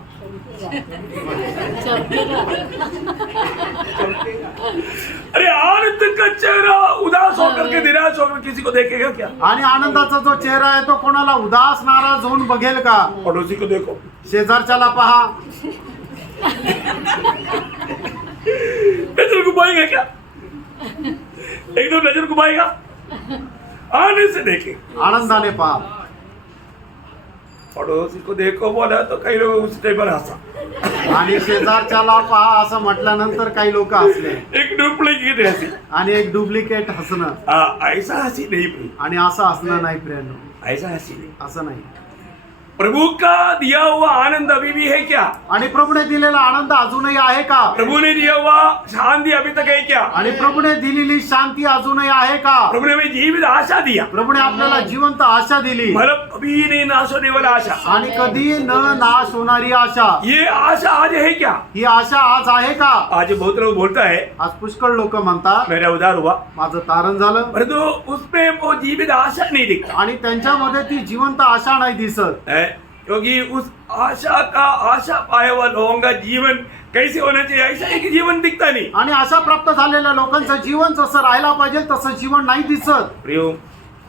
अरे आनंद का चेहरा उदास होकर के, निराश होकर किसी को देखेगा क्या. आणि आनंदाचा जो चेहरा आहे तो कोणाला उदास नाराज होऊन बघेल का. पड़ोसी को देखो. शेजारच्याला पहा. नजर घुमाएगा क्या. एकदम नजर घुमाएगा. आनंद से देखे. आनंदाने पहा. पड़ोसी को देखो बोला तो कई लोग उस टाइम पर हंसा. आणि शेजारच्याला पहा असं म्हटल्यानंतर काही लोक हसले. एक डुप्लीकेट हंसी. आणि एक डुप्लिकेट हसणं. ऐसा हंसी नहीं प्रिय. आणि असं हसणं नाही प्रियानो. ऐसा हंसी नहीं. असं नाही. प्रभु का दिया हुआ आनंद अभी भी है क्या. आणि प्रभूने दिलेला आनंद अजूनही आहे का. प्रभु ने दिया हुआ शांति अभी तक है क्या. आणि प्रभूने दिलेली शांती अजूनही आहे का. प्रभु ने हमें जीवित आशा दिया. प्रभूने आपल्याला जिवंत आशा दिली. मतलब कभी नहीं नाश होने वाला आशा. आणि कधी न नाश होणारी आशा. ये आशा आज है क्या. ही आशा आज आहे का. आज बहुत लोग बोलता है आज पुष्कळ लोक म्हणतात मेरा उधार हुआ, माझं तारण झालं. परंतु उसमें वो जीवित आशा नहीं दिखता आणि त्यांच्यामध्ये ती जिवंत आशा नाही दिसत. है. क्योंकि उस आशा पाए हुआ लोगों का जीवन कैसे होना चाहिए, ऐसा एक जीवन दिखता नहीं. आणि आशा प्राप्त झालेल्या लोकांचं जीवन जसं राहायला पाहिजे तसं जीवन नाही दिसत. प्रियो,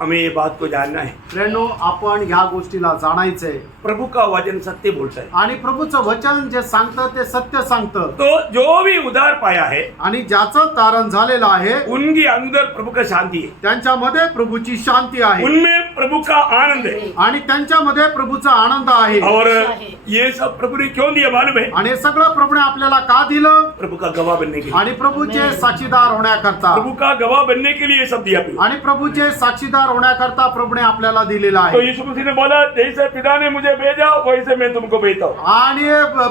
हमें ये बात को जानना है. प्रेरणो, आपण ह्या गोष्टीला जाणायचंय. प्रभु का वचन सत्य बोलता है. आणि प्रभूचं वचन जे सांगतं ते सत्य सांगतं. तो जो भी उधार पाया है आणि ज्याचं तारण झालेलं आहे उनके अंदर प्रभु का शांति है. त्यांच्यामध्ये प्रभूची शांती आहे. उनमें प्रभु का आनंद है. आणि त्यांच्यामध्ये प्रभूचा आनंद आहे. और ये सब प्रभु ने क्यों दिया मालूम है. आणि हे सगळं प्रभूने आपल्याला का दिलं. प्रभु का गवाह बनने के लिए. आणि प्रभूचे साक्षीदार होण्याकरता. प्रभु का गवाह बनने के लिए सब दिया. आणि प्रभूचे साक्षीदार होण्याकरता प्रभूने आपल्याला दिलेला तो आहे. यीशु मसीह ने बोला, जैसे पिता ने मुझे भेजा वैसे मैं तुमको भेजता हूँ. आणि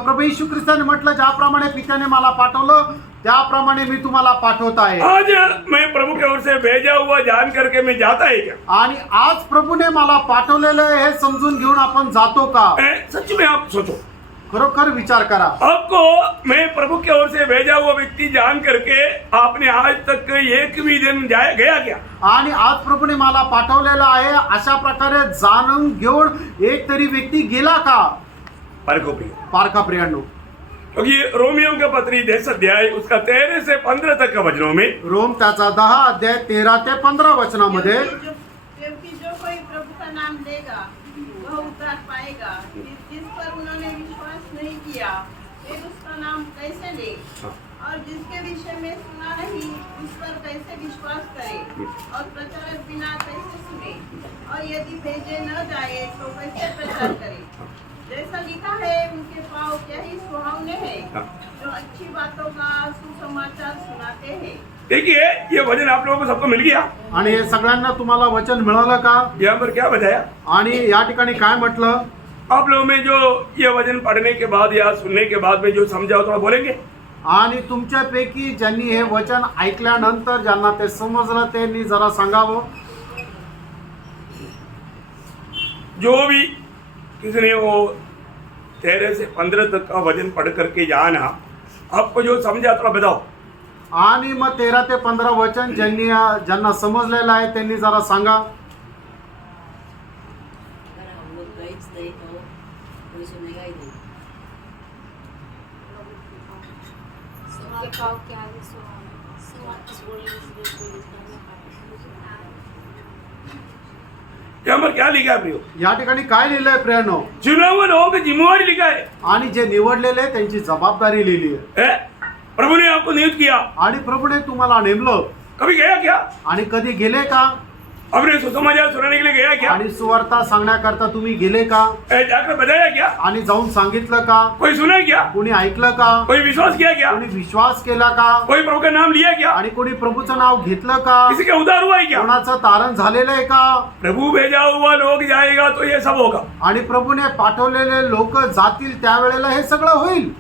प्रभू येशू ख्रिस्ताने म्हटलं, ज्याप्रमाणे पित्याने मला पाठवलं त्याप्रमाणे मी तुम्हाला पाठवत आहे. आज मैं प्रभु की ओर से भेजा हुआ जान करके मैं जाता है क्या. आणि आज प्रभूने मला पाठवलेलं आहे हे समजून घेऊन आपण जातो का. सच में आप सोचो, खरोखर विचार करा. आपको मैं प्रभु की ओर से भेजा हुआ व्यक्ति जान करके आपने आज तक एक भी दिन गया क्या. आणि आज प्रभूने मला पाठवलेलं आहे अशा प्रकारे जाणून घेऊन एक तरी व्यक्ती गेला का. परखो प्रिय. पारखा प्रियांनो. क्योंकि रोमियो का पत्री 10 अध्याय उसका 13 से 15 तक का वचनों में रोम त्याचा 10 अध्याय 13 ते 15 वचनामध्ये. क्योंकि जो कोई प्रभु का नाम लेगा वह उद्धार पाएगा. जिस पर उन्होंने विश्वास नहीं किया वे उसका नाम कैसे ले, और जिसके विषय में सुना नहीं उस पर कैसे विश्वास करे, और प्रचारक बिना कैसे सुने, और यदि भेजे न जाए तो कैसे प्रचार करे. जैसा लिखा है उनके पाँव क्या ही सुहावने हैं, हाँ। जो अच्छी बातों का सुसमाचार सुनाते हैं। देखिए ये वचन आप लोगों को सबको मिल गया। आणि हे सगळ्यांना तुम्हाला वचन मिळालं का? यहाँ पर क्या बताया? आणि या ठिकाणी काय म्हटलं? आप लोगों में जो ये वचन पढ़ने के बाद या सुनने के बाद में जो समझा हो थोड़ा बोलेंगे। आणि तुमच्यापैकी ज्यांनी हे वचन ऐकल्यानंतर ज्यांना ते समजलं त्यांनी जरा सांगावं। जो भी किसी ने वो 13 से 15 तक का वचन पढ़ करके जाना, आपको जो समझा थोड़ा बताओ। आणि मग 13 ते 15 वचन ज्यांना समजलेलं आहे त्यांनी जरा सांगा। सबके पाँव क्या ही सुहावने। यहाँ पर क्या लिखा है प्रियो? या ठिकाणी काय लिहिलंय प्रियानो? चुने हुए लोगों की जिम्मेवारी लिखा है। आणि जे निवडलेले त्यांची जबाबदारी लिहिली आहे। है? प्रभु ने आपको नियुक्त किया। आणि प्रभूने तुम्हाला नेमलं। कभी गया क्या? आणि कधी गेले का? अपने सुसमाचार सुनाने के लिए गया क्या? आणि सुवार्ता सांगण्याकरता तुम्ही गेले का? जाकर बताया क्या? आणि जाऊन सांगितलं का? कोई सुना क्या? कोणी ऐकलं का? कोई विश्वास किया क्या? कोणी विश्वास केला का? कोई प्रभु का नाम लिया क्या? आणि कोणी प्रभूचं नाव घेतलं का? किसी का उद्धार हुआ है क्या? कोणाचं तारण झालेलं आहे का? प्रभु भेजा हुआ लोग जाएगा तो ये सब होगा। आणि प्रभूने पाठवलेले लोक जातील त्यावेळेला हे सगळं होईल।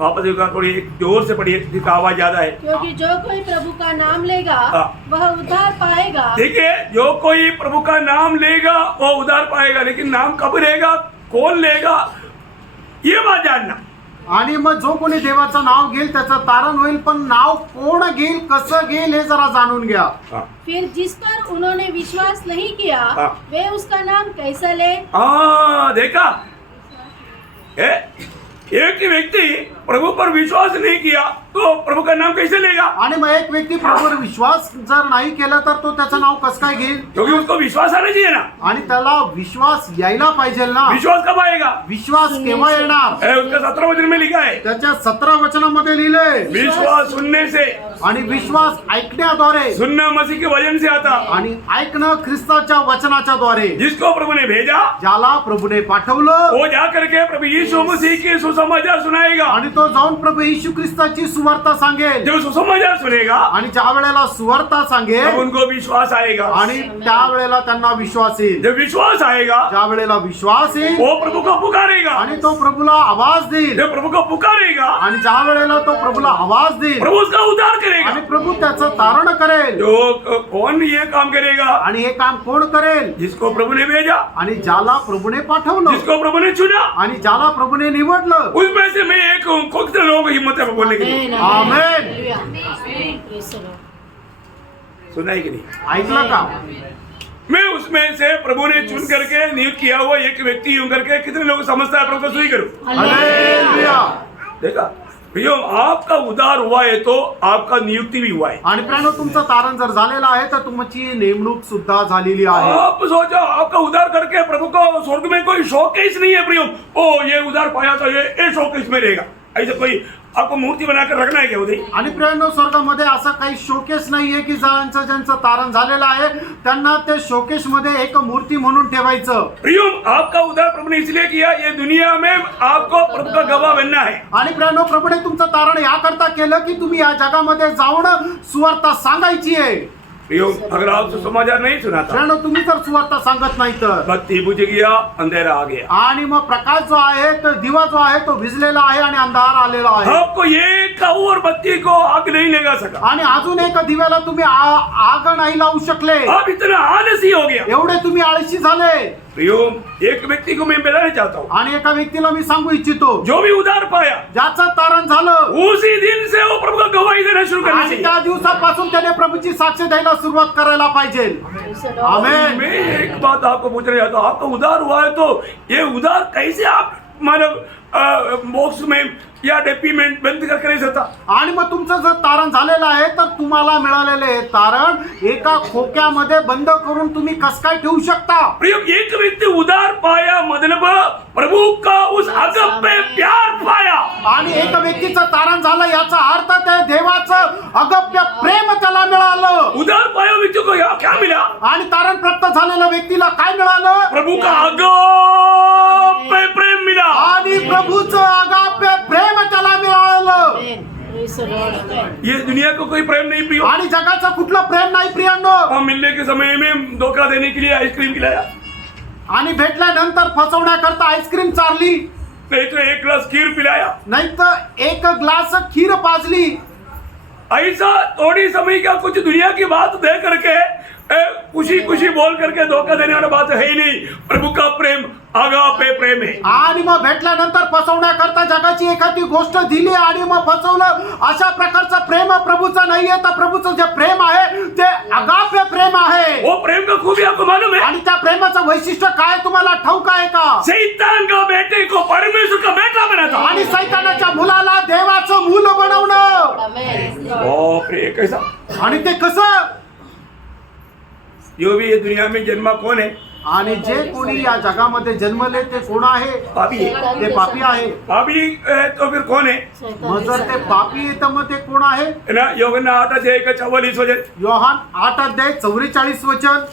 वापस एक बार थोड़ी एक जोर से पढ़िए, जिसका आवाज ज्यादा है। क्योंकि जो कोई प्रभु का नाम लेगा हाँ। वह उद्धार पाएगा। देखिए जो कोई प्रभु का नाम लेगा वो उद्धार पाएगा, लेकिन नाम कब लेगा, कौन लेगा, ये बात जानना। आणि मग जो कोणी देवाचं नाव घेईल त्याचं तारण होईल, पण नाव कोण घेईल, कसं घेईल हे जरा जाणून घ्या। हाँ। फिर जिस पर उन्होंने विश्वास नहीं किया हाँ। वे उसका नाम कैसे ले? देखा है? एक व्यक्ति प्रभु पर विश्वास नहीं किया तो प्रभु का नाम कैसे लेगा? आणि मग एक व्यक्ती प्रभूवर विश्वास जर नाही केला तर तो त्याचं नाव कसं काय घेईल? क्योंकि उसको विश्वास आना चाहिए ना। आणि त्याला विश्वास यायला पाहिजे ना। विश्वास कब आएगा? विश्वास केव्हा येणार? उसका 17 वचन में लिखा है, त्याच्या 17 वचनामध्ये लिहिलंय। विश्वास सुनने से, आणि विश्वास ऐकण्याद्वारे, सुनना मसीह के वचन से आता। आणि ऐकणं ख्रिस्ताच्या वचनाच्या द्वारे। जिसको प्रभु ने भेजा ज्याला प्रभूने पाठवलं वो जा करके प्रभु यीशु मसीह के सुसमाचार सुनाएगा। आणि तो जाऊन प्रभू येशू ख्रिस्ताची सुवार्ता सांगेल। जब सुसमाचार सुनेगा आणि ज्या वेळेला सुवार्ता तब सांगेल उनको विश्वास आएगा। आणि त्या वेळेला त्यांना विश्वास येईल। जब विश्वास आएगा ज्या वेळेला विश्वास येईल वो प्रभु को पुकारेगा। आणि तो प्रभूला आवाज देईल। जब प्रभु को पुकारेगा आणि ज्या वेळेला तो प्रभूला आवाज देईल प्रभु उसका उद्धार करेगा। आणि प्रभू त्याचं तारण करेल। जो कौन ये काम करेगा? आणि हे काम कोण करेल? जिसको प्रभु ने भेजा, आणि ज्याला प्रभूने पाठवलं जिसको प्रभु ने चुना, आणि ज्याला प्रभूने निवडलं। उसमें से मैं एक हूँ। कितने लोगों को हिम्मत है बोलने के लिए? आमेन। Praise the Lord. सुना है कि नहीं? ऐकलं का? मैं उसमें से प्रभु ने चुन करके नियुक्त किया हुआ एक व्यक्ति हूं करके कितने लोग समझता है प्रभु को स्वीकार करो। हालेलुया। देखा भैया, आपका उद्धार हुआ है तो आपका नियुक्ति भी हुआ है। आणि प्रियानो तुमचं तारण जर झालेलं आहे तर तुमची नेमणूक सुद्धा झालेली आहे। आप सोचो आपका उद्धार करके प्रभु को स्वर्ग में कोई शौकेस नहीं है प्रियो। ओ ये उद्धार पाया तो ये शौकेस में रहेगा, ऐसे कोई आपको मूर्ति बनाकर रखना है क्या उधर? आणि प्रियानो स्वर्गामध्ये असं काही शोकेस नाहीये की ज्यांचं तारण झालेलं आहे त्यांना ते शोकेस मध्ये एक मूर्ती म्हणून ठेवायचं। प्रियो, आपका उद्धार प्रभु ने इसलिए किया, ये दुनिया में आपको प्रभु का गवाह बनना है। आणि प्रियानो प्रभूने तुमचं तारण याकरता केलं की तुम्ही या जगामध्ये जाऊन सुवार्ता सांगायची आहे। प्रियो, अगर आप सुसमाचार नहीं सुनाता, प्रियानो तुम्ही जर सुवार्ता सांगत नाही तर बत्ती बुझ गया, अंधेरा आ गया। आणि मग प्रकाश जो आहे तो दिवा जो आहे तो विझलेला आहे आणि अंधार आलेला आहे। आपको एक और बत्ती को आग नहीं लगा सका। आणि अजून एक दिव्याला तुम्ही आग नाही लावू शकले। आप इतना आलसी हो गया। एवढे तुम्ही आळशी झाले। प्रियो, एक व्यक्ति को मैं बताना चाहता हूँ, आणि एका व्यक्तीला मी सांगू इच्छितो जो भी उद्धार पाया ज्याचं तारण झालं उसी दिन से वो प्रभु का गवाही देना शुरू करना आणि चाहिए। त्या दिवसापासून त्याने प्रभूची साक्ष द्यायला सुरुवात करायला पाहिजे। Praise the Lord. आमेन। मैं एक बात आपको पूछना चाहता हूँ, आपका उद्धार हुआ है तो ये उद्धार कैसे आप मतलब बॉक्स में या डेपी में बंद करके नहीं सकता। आणि मग तुमचं जर तारण झालेलं आहे तर तुम्हाला मिळालेले तारण एका खोक्यामध्ये बंद करून तुम्ही कस काय ठेवू शकता? प्रिय, एक व्यक्ति उधार पाया मतलब प्रभु का उस अगप्य प्यार पाया। आणि एका व्यक्तीचं तारण झालं याचा अर्थ ते देवाचं अगप्य प्रेम त्याला मिळालं। उधार पाया व्यक्ति को क्या मिला? आणि तारण प्राप्त झालेल्या व्यक्तीला काय मिळालं? प्रभु का अगप्य प्रेम मिला। आणि प्रभूचं अगाप्य प्रेम त्याला मिळालं। Amen. Praise the Lord. Amen. ये दुनिया को कोई प्रेम नहीं प्रियो। आणि जगाचं कुठलं प्रेम नाही प्रियांनो। हम मिलने के समय में धोखा देने के लिए आइसक्रीम खिलाया, आणि भेटल्यानंतर फसवण्याकरता आईस्क्रीम चारली, नहीं तो एक ग्लास खीर पिलाया। नाही तर एक ग्लास खीर पाजली। ऐसा थोड़ी समय का कुछ दुनिया की बात दे करके खुशी खुशी बोल करके धोखा देने वाला बात है ही नहीं। प्रभु का प्रेम अगापे प्रेम है। आणि मग भेटल्यानंतर फसवण्याकरता जगाची एखादी गोष्ट दिली आणि मग फसवलं, अशा प्रकारचं प्रेम प्रभूचं नाहीये। तर प्रभूचं जे प्रेम आहे ते अगाप्य प्रेम आहे। वो प्रेम का खूबी आपको मालूम है? आणि त्या प्रेमाचं वैशिष्ट्य काय तुम्हाला ठाऊक आहे का? शैतान का बेटे को परमेश्वर का बेटा बनाता। आणि सैतानाच्या मुलाला देवाचं मूल बनवणं। Amen. बाप रे, कैसा! आणि ते कसं? जो भी ये दुनिया में जन्मा कौन है? आणि जे कोणी या जगामध्ये जन्मले ते कोण आहे? पापी है। ते पापी आहे। पापी है तो फिर कौन है? मग जर ते पापी आहे तर मग ते कोण आहे? है ना, यूहन्ना 8:44 वचन। योहान 8:44 वचन।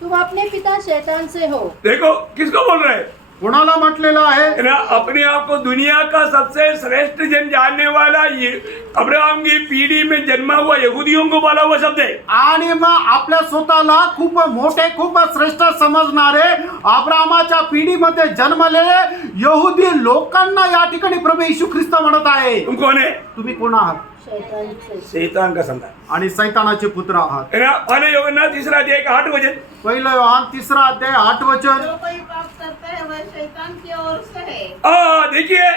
तुम अपने पिता शैतान से हो। देखो किसको बोल रहे हैं? कोणाला म्हटलेलं आहे? है ना, अपने आप को दुनिया का सबसे श्रेष्ठ जन जानने वाला ये अब्राहम की पीढ़ी में जन्मा हुआ यहूदियों को बोला हुआ शब्द है। आणि मग आपल्या स्वतःला खूप मोठे खूप श्रेष्ठ समजणारे अब्राहमाच्या पिढीमध्ये जन्मलेले यहुदी लोकांना या ठिकाणी प्रभू येशू ख्रिस्त म्हणत आहे। तुम कौन है? तुम्ही कोण आहात? शैतान से। शैतान का संतान। आणि सैतानाचे पुत्र आहात। है ना, पहले यूहन्ना 3:8 वचन। पहिलं योहान 3:8 वचन। जो कोई पाप करता है वह शैतान की ओर से है। देखिए,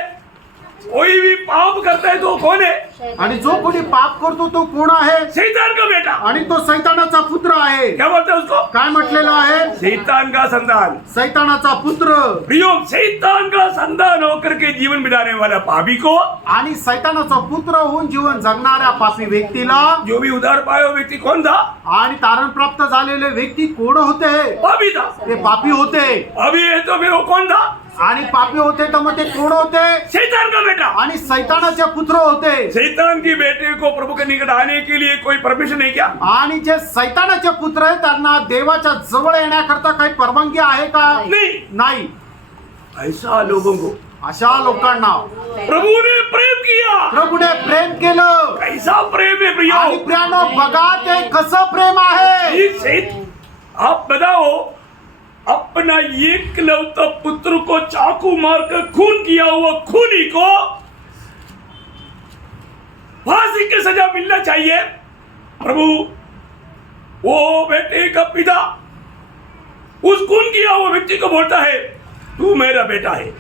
कोई भी पाप करता है तो कौन है? आणि जो कोणी पाप करतो तो कोण आहे? शैतान का बेटा। आणि तो सैतानाचा पुत्र आहे। क्या बोलते हैं उसको? काय म्हटलेलं आहे? शैतान का संतान। सैतानाचा पुत्र। प्रियो, शैतान का संतान होकर के जीवन बिताने वाला पापी को, आणि सैतानाचा पुत्र होऊन जीवन जगणाऱ्या पापी व्यक्तीला, जो भी उधार पाया वो व्यक्ति कौन था? आणि तारण प्राप्त झालेले व्यक्ती कोण होते? पापी था। ते पापी होते। अभी है तो फिर वो कौन था? आणि पापी होते तर मग ते कोण होते? शैतान का बेटा। आणि सैतानाचे पुत्र होते। शैतान की बेटे को प्रभु के निकट आने के लिए कोई परमिशन नहीं क्या? आणि जे सैतानाचे पुत्र आहेत त्यांना देवाच्या जवळ येण्याकरता काही परवानगी आहे का? नाही। ऐसा लोगों को अशा लोकांना प्रभु ने प्रेम किया। प्रभूने प्रेम केलं। कैसा प्रेम है प्रियो! आणि प्रियानो बघा ते कसं प्रेम आहे। ये आप बताओ, अपना एकलौता पुत्र को चाकू मारकर खून किया हुआ खूनी को फांसी की सजा मिलना चाहिए। प्रभु वो बेटे का पिता उस खून किया हुआ व्यक्ति को बोलता है, तू मेरा बेटा है।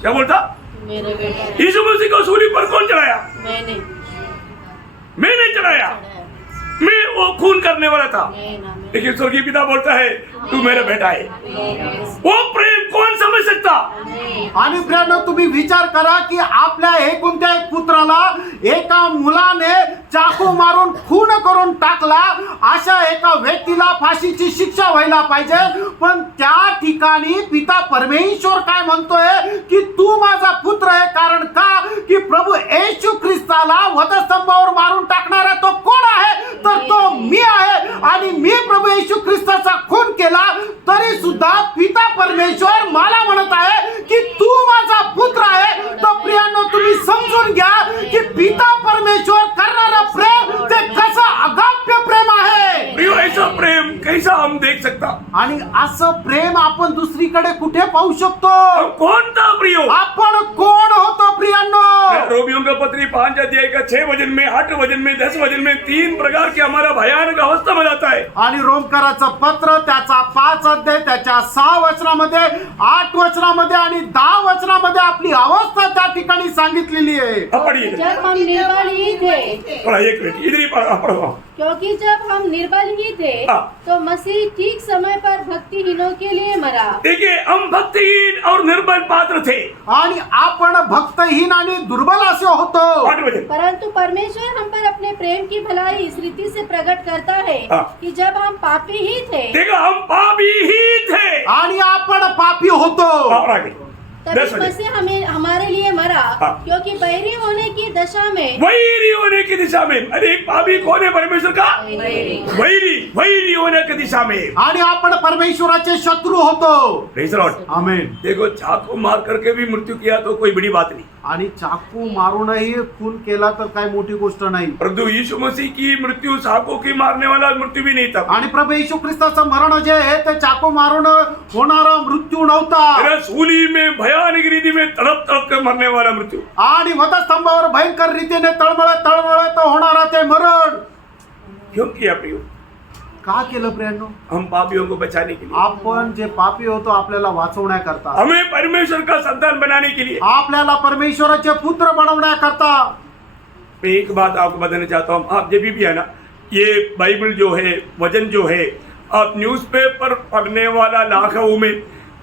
क्या बोलता? मेरे बेटा। यीशु मसीह को सूली पर कौन चढ़ाया? मैंने चढ़ाया। मैं वो खून करने वाला था, लेकिन स्वर्गीय पिता बोलता है तू मेरा बेटा है। वो प्रेम कौन समझ सकता? आणि प्रियानो तुम्ही विचार करा की आपल्या एकुलत्या एक पुत्राला एका मुलाने चाकू मारून खून करून टाकला, अशा एका व्यक्तीला फाशीची शिक्षा व्हायला पाहिजे। पण त्या ठिकाणी पिता परमेश्वर काय म्हणतोय की तू माझा पुत्र आहे। कारण का? की प्रभू येशू ख्रिस्ताला वधस्तंभावर मारून टाकणारा तो कोण आहे? तर तो मी आहे। आणि मी प्रभू येशू ख्रिस्ताचा खून केला तरी सुद्धा पिता परमेश्वर मला म्हणत आहे की तू माझा पुत्र आहे। तर प्रियांनो तुम्ही समजून घ्या की पिता परमेश्वर करणारा प्रेम ते कसं अगाप्य प्रेम आहे। प्रियो, ऐसा प्रेम कैसा हम देख सकता? आणि असं प्रेम आपण दुसरीकडे कुठे पाहू शकतो? कौन था प्रियो? आपण कोण होतो प्रियांनो? रोमियों का पत्री 5 अध्याय का 6 वचन में, 8 वचन में, 10 वचन में 3 प्रकार के हमारा भयानक अवस्था में जाता है। आणि रोमकराचं पत्र त्याचा 5 अध्याय त्याच्या 6 वचनामध्ये, 8 वचनामध्ये आणि 10 वचनामध्ये आपली अवस्था त्या ठिकाणी सांगितलेली आहे. अब पढ़िए जब हम निर्बल ही थे, थोड़ा एक मिनट इधर ही पढ़ो। क्योंकि जब हम निर्बल ही थे हाँ। तो मसीह ठीक समय पर भक्तिहीनों के लिए मरा। देखिए हम भक्तिहीन और निर्बल पात्र थे। आणि आपण भक्तहीन आणि दुर्बल असे होतो, 8 वचन परंतु परमेश्वर हम पर अपने प्रेम की भलाई इस रीति से प्रकट करता है हाँ। कि जब हम पापी ही थे देखो हम पापी ही थे। आणि आपण पापी होतो, और आगे तभी 10 वचन मसीह हमें हमारे लिए मरा, हाँ। क्योंकि बैरी होने की दशा में वैरी होने की दिशा में। अरे एक पापी कौन है परमेश्वर का? वैरी होने की दिशा में। आणि आपण परमेश्वराचे शत्रू होतो. Praise the Lord। आमेन. देखो चाकू मार करके भी मृत्यु किया तो कोई बड़ी बात नहीं, आणि चाकू मारूनही खून केला तर काय मोठी गोष्ट नाही. परंतु यीशु मसीह की मृत्यु चाकू की मारने वाला मृत्यु भी नहीं था। आणि प्रभू येशू ख्रिस्ताचं मरण जे आहे ते चाकू मारून होणारा मृत्यू नव्हता, अरे सूली में भयानक रीति में तड़प तड़प कर मरने वाला मृत्यु। आणि वधस्तंभावर भयंकर रीतीने तळमळत होणारा ते मरण क्यों किया प्रियो? का केलं प्रियांनो? हम पापियों को बचाने के लिए, आपण जे पापी होतो आपल्याला वाचवण्याकरता, हमें परमेश्वर का संतान बनाने के लिए। आपल्याला परमेश्वराचे पुत्र बनवण्याकरता. मैं एक बात आपको बताना चाहता हूँ, आप जब भी है ना ये बाइबल जो है, वचन जो है, आप न्यूज़पेपर पढ़ने वाला लाखों में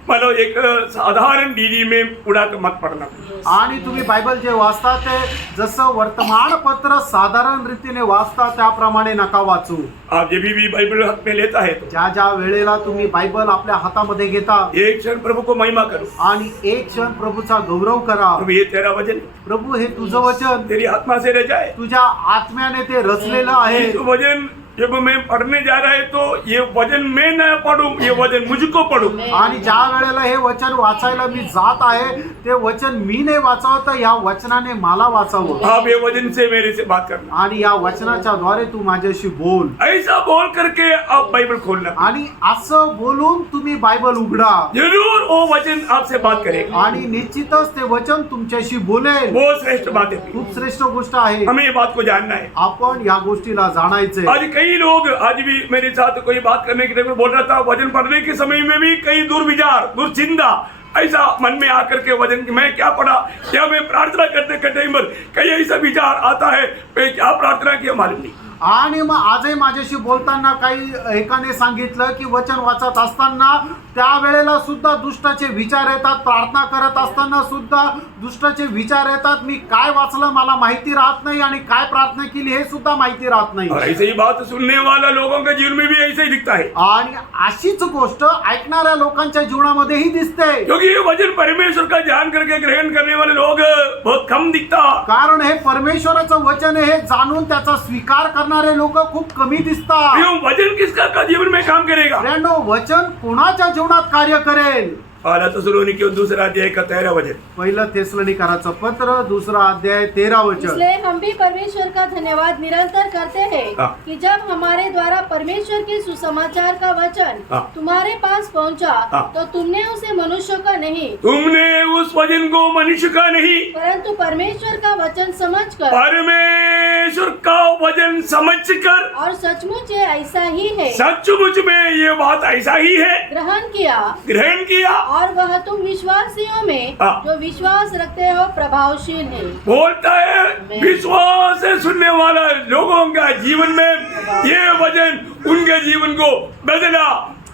मतलब एक साधारण डीडी में उड़ा कर मत पढ़ना। आणि तुम्ही बायबल जे वाचता ते जसं वर्तमानपत्र साधारण रीतीने वाचता त्याप्रमाणे नका वाचू. आप जब भी बाइबल हाथ में लेता है तो ज्या ज्या वेळेला तुम्ही बायबल आपल्या हातामध्ये घेता एक क्षण प्रभु को महिमा करो। आणि एक क्षण प्रभूचा गौरव करा. प्रभु ये तेरा वचन, प्रभू हे तुझं वचन तेरी आत्मा से रह जाए। तुझ्या आत्म्याने ते रचलेलं आहे. ये वचन जब मैं पढ़ने जा रहा है तो ये वचन मैं न पढ़ूं, ये वचन मुझको पढ़ूं। आणि ज्या वेळेला हे वचन वाचायला मी जात आहे ते वचन मी नाही वाचावं तर या वचनाने मला वाचावं. आप ये वचन से मेरे से बात करना, आणि या वचनाच्या द्वारे तू माझ्याशी बोल. ऐसा बोल करके आप बाइबल खोलना, आणि असं बोलून तुम्ही बायबल उघडा जरूर वो वचन आपसे बात करेगा। आणि निश्चितच ते वचन तुमच्याशी बोलेल. वो श्रेष्ठ बात है। खूप श्रेष्ठ गोष्ट आहे. हमें ये बात को जानना है। आपण या गोष्टीला जाणायचे. आज कई लोग, आज भी मेरे साथ कोई बात करने के लिए बोल रहा था, वचन पढ़ने के समय में भी कई दुर्विचार, दुर्चिंता ऐसा मन में आकर के वचन की मैं क्या पढ़ा, क्या मैं प्रार्थना करते करते टाइम पर कई ऐसा विचार आता है, मैं क्या प्रार्थना किया मालूम नहीं। आणि मग आजही माझ्याशी बोलताना काही एकाने सांगितलं की वचन वाचत असताना त्यावेळेला सुद्धा दुष्टाचे विचार येतात, प्रार्थना करत असताना सुद्धा दुष्टाचे विचार येतात. मी काय वाचलं मला माहिती राहत नाही आणि काय प्रार्थना केली हे सुद्धा माहिती राहत नाही. और ऐसे ही बात सुनने वाला लोगों के जीवन में भी ऐसे ही दिखता है, आणि अशीच गोष्ट ऐकणाऱ्या लोकांच्या जीवनामध्येही दिसते. क्योंकि ये वचन परमेश्वर का ध्यान करके ग्रहण करने वाले लोग बहुत कम दिखता। कारण हे परमेश्वराचं वचन हे जाणून त्याचा स्वीकार करणारे लोक खूप कमी दिसतात. ये वचन किसका का जीवन में काम करेगा? फ्रेंडो, वचन कोणाच्या जीवनात कार्य करेल? पहला थिस्सलुनीकियों दूसरा अध्याय का 13 वचन। पहिलं थिस्सलुनीकराचं पत्र 2 अध्याय 13 वचन. इसलिए हम भी परमेश्वर का धन्यवाद निरंतर करते हैं हाँ। कि जब हमारे द्वारा परमेश्वर के सुसमाचार का वचन हाँ। तुम्हारे पास पहुंचा, हाँ। तो तुमने उसे मनुष्य का नहीं तुमने उस वचन को मनुष्य का नहीं, परंतु परमेश्वर का वचन समझकर परमेश्वर का वचन समझकर, और सचमुच ये ऐसा ही है सचमुच में ये बात ऐसा ही है, ग्रहण किया, ग्रहण किया। और वह तुम विश्वासियों में हाँ। जो विश्वास रखते हो प्रभावशील है। बोलता है विश्वास से सुनने वाला लोगों का जीवन में ये वचन उनके जीवन को बदला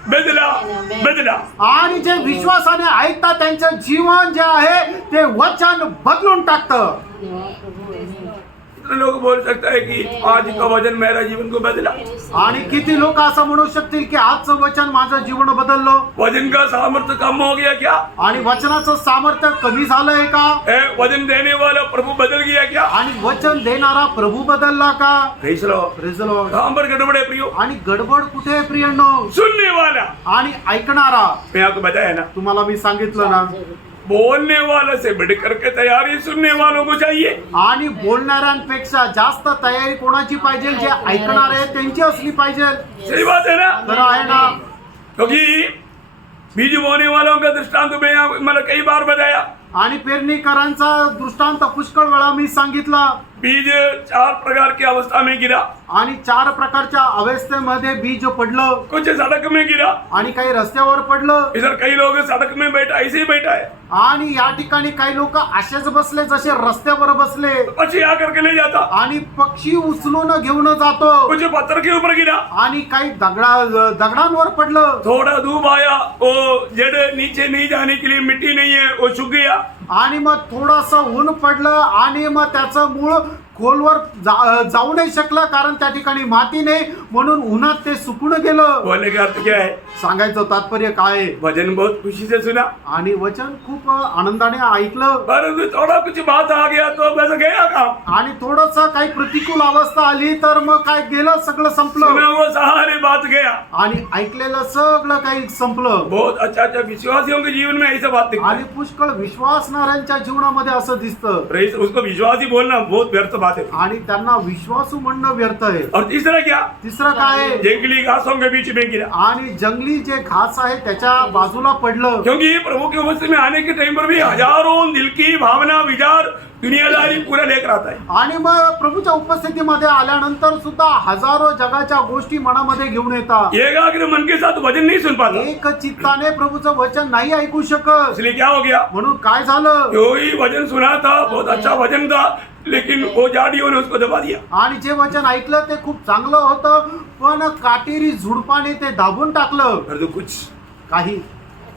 बदला बदला। आणि जे विश्वासाने ऐकतात त्यांचं जीवन जे आहे ते वचन बदलून टाकतं. लोग बोल सकता है कि आज का वचन मेरा जीवन को बदला। आणि किती लोक असं म्हणू शकतील की आजचं वचन माझं जीवन बदललं. वचन का सामर्थ्य कम हो गया क्या? आणि वचनाचं सामर्थ्य कमी झालंय का? वचन देने वाला प्रभु बदल गया क्या? आणि वचन देणारा प्रभू बदलला का? Praise the Lord. Praise the Lord. कहां पर गड़बड़ है प्रियो? आणि गडबड कुठे आहे प्रियांनो? सुनने वाला, आणि ऐकणारा. मैं आपको बताया ना, तुम्हाला मी सांगितलं ना, बोलने वाले से बढ़कर के तैयारी सुनने वालों को चाहिए। आणि बोलणाऱ्यांपेक्षा जास्त तयारी कोणाची पाहिजे? जे ऐकणार आहे त्यांची असली पाहिजे. सही बात है ना? खरं आहे ना? क्योंकि बीज बोने वालों का दृष्टांत मैं मतलब कई बार बताया। आणि पेरणीकरांचा दृष्टांत पुष्कळ वेळा मी सांगितला. बीज 4 प्रकार की अवस्था में गिरा, आणि 4 प्रकारच्या अवस्थेमध्ये बीज पडलं, कुछ सड़क में गिरा, आणि काही रस्त्यावर पडलं, इधर कई लोग सड़क में बैठा ऐसे ही बैठा है, आणि या ठिकाणी काही लोक असेच बसले जसे रस्त्यावर बसले, पक्षी आकर के ले जाता, आणि पक्षी उचलून घेऊन जातो, कुछ पत्थर के ऊपर गिरा, आणि काही दगडांवर पडलं, थोड़ा धूप आया, वो जड़ नीचे नहीं जाने के लिए मिट्टी नहीं है, वो सूख गया, आणि मग थोडंसं ऊन पडलं, आणि मग त्याचं मूळ खोलवर जाऊ नाही शकलं, कारण त्या ठिकाणी माती नाही, म्हणून उन्हात ते सुकून गेलं. बोलने का अर्थ क्या है? सांगायचं तात्पर्य काय आहे? भजन बहुत खुशी से सुना, आणि वचन खूप आनंदाने ऐकलं, परंतु थोड़ा कुछ बात आ गया तो बस गया काम, आणि थोडस काही प्रतिकूल अवस्था आली तर मग काय गेलं, सगळं सुना संपलं, वो सहारे बात गया. आणि ऐकलेलं सगळं काही संपलं. बहुत अच्छा विश्वासियों के जीवन में ऐसा बात दिखता आणि है. पुष्कळ विश्वासणाऱ्यांच्या जीवनामध्ये असं दिसतं, प्रेस उसको विश्वासी बोलना बहुत व्यर्थ बात है. आणि त्यांना विश्वासू म्हणणं व्यर्थ आहे. और तीसरा क्या? तिसरं काय आहे? जंगली घासों के बीच में गिरा, आणि जंगली जे घास आहे त्याच्या बाजूला पडलं, क्योंकि प्रभु के उपस्थिति में आने के टाइम पर भी हजारों दिल की भावना विचार दुनियादारी पूरा लेकर आता है. आणि मग प्रभूच्या उपस्थितीमध्ये आल्यानंतर सुद्धा हजारो जगाच्या गोष्टी मनामध्ये घेऊन येतात. एकाग्र मन के साथ भजन नहीं सुन पाता, एक चित्ताने प्रभूचं वचन नाही ऐकू शकत. इसलिए क्या हो गया? म्हणून काय झालं? जो ही भजन सुना था बहुत अच्छा भजन था, लेकिन वो झाड़ियों ने उसको दबा दिया. आणि जे वचन ऐकलं ते खूप चांगलं होतं, पण काटेरी झुडपाने ते दाबून टाकलं. पर तो कुछ काही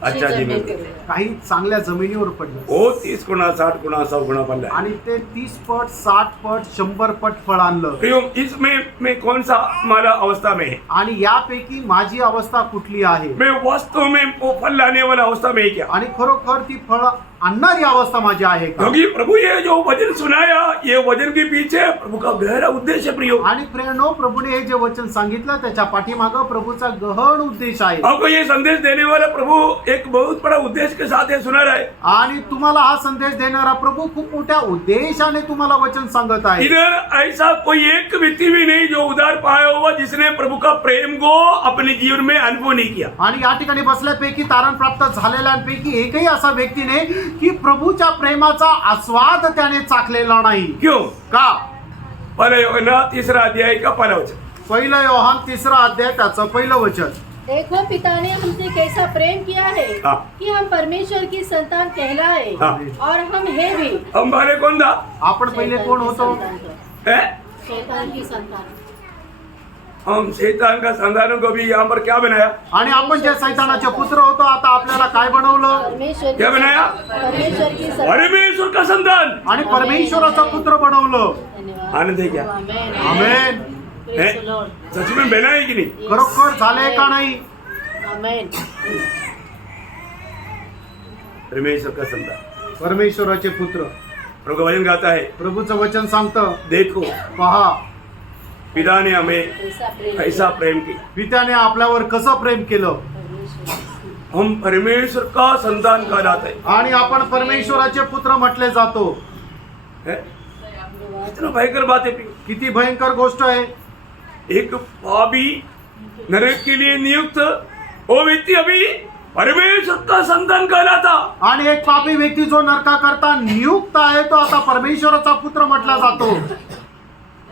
अच्छा जीवन काही चांगल्या जमिनीवर पडलं, वो 30 गुना 60 गुना 100 गुना फल है. आणि ते 30 पट 60 पट 100 पट फळ आणलं. क्यों? इसमें मैं कौन सा हमारा अवस्था में है? आणि यापैकी माझी अवस्था कुठली आहे? मैं वास्तव में वो फल लाने वाला अवस्था में ही क्या? आणि खरोखर ती फळ आणणारी अवस्था माझी आहे का? क्योंकि प्रभु ये जो वचन सुनाया, ये वचन के पीछे प्रभु का गहरा उद्देश्य प्रियो. आणि प्रेरणो, प्रभूने हे जे वचन सांगितलं त्याच्या पाठीमागं प्रभूचा गहन उद्देश आहे. आपको ये संदेश देने वाला प्रभु एक बहुत बड़ा उद्देश्य के साथ ये सुना रहा है. आणि तुम्हाला हा संदेश देणारा प्रभू खूप मोठ्या उद्देशाने तुम्हाला वचन सांगत आहे. इधर ऐसा कोई एक व्यक्ति भी नहीं जो उधार पाया होगा जिसने प्रभु का प्रेम को अपने जीवन में अनुभव नहीं किया. आणि या ठिकाणी बसल्यापैकी तारण प्राप्त झालेल्यांपैकी एकही असा व्यक्ती नाही की प्रभूच्या प्रेमाचा आस्वाद त्याने चाखलेला नाही. क्यों? का? पहले योहन्ना 3 अध्याय का पहला वचन. पहिलं योहान 3 अध्याय त्याचं पहिलं वचन. देखो पिता ने हमसे कैसा प्रेम किया है हाँ। कि हम परमेश्वर की संतान कहलाए, हाँ। और हम है भी। हम पहले कौन था? आपण पहिले कोण होतो? है? शैतान की संतान। हम शैतान का संतानों को भी यहाँ पर क्या बनाया? आणि आपण जे सैतानाचे पुत्र होतो, आता आपल्याला काय बनवलं? परमेश्वर क्या बनाया? परमेश्वर की संतान। परमेश्वर का संतान. आणि परमेश्वराचा पुत्र बनवलं. धन्यवाद। आनंद है क्या? आमेन। आमेन. है? Praise the Lord। सच में बना है कि नहीं? खरोखर झाले का नाही? आमेन। परमेश्वर का संतान. परमेश्वराचे पुत्र. प्रभु का वचन गाता है, प्रभूचं वचन सांगतं, देखो पहा पिता ने हमें कैसा प्रेम किया. पित्याने आपल्यावर कसं प्रेम केलं. हम परमेश्वर का संतान कहलाते हैं. आणि आपण परमेश्वराचे पुत्र म्हटले जातो. है? इतना भयंकर बात है. किती भयंकर गोष्ट आहे. एक पापी नरक के लिए नियुक्त वो व्यक्ति अभी परमेश्वर का संतान कहलाता. आणि एक पापी व्यक्ती जो नरकाकरता नियुक्त आहे तो आता परमेश्वराचा पुत्र म्हटला जातो.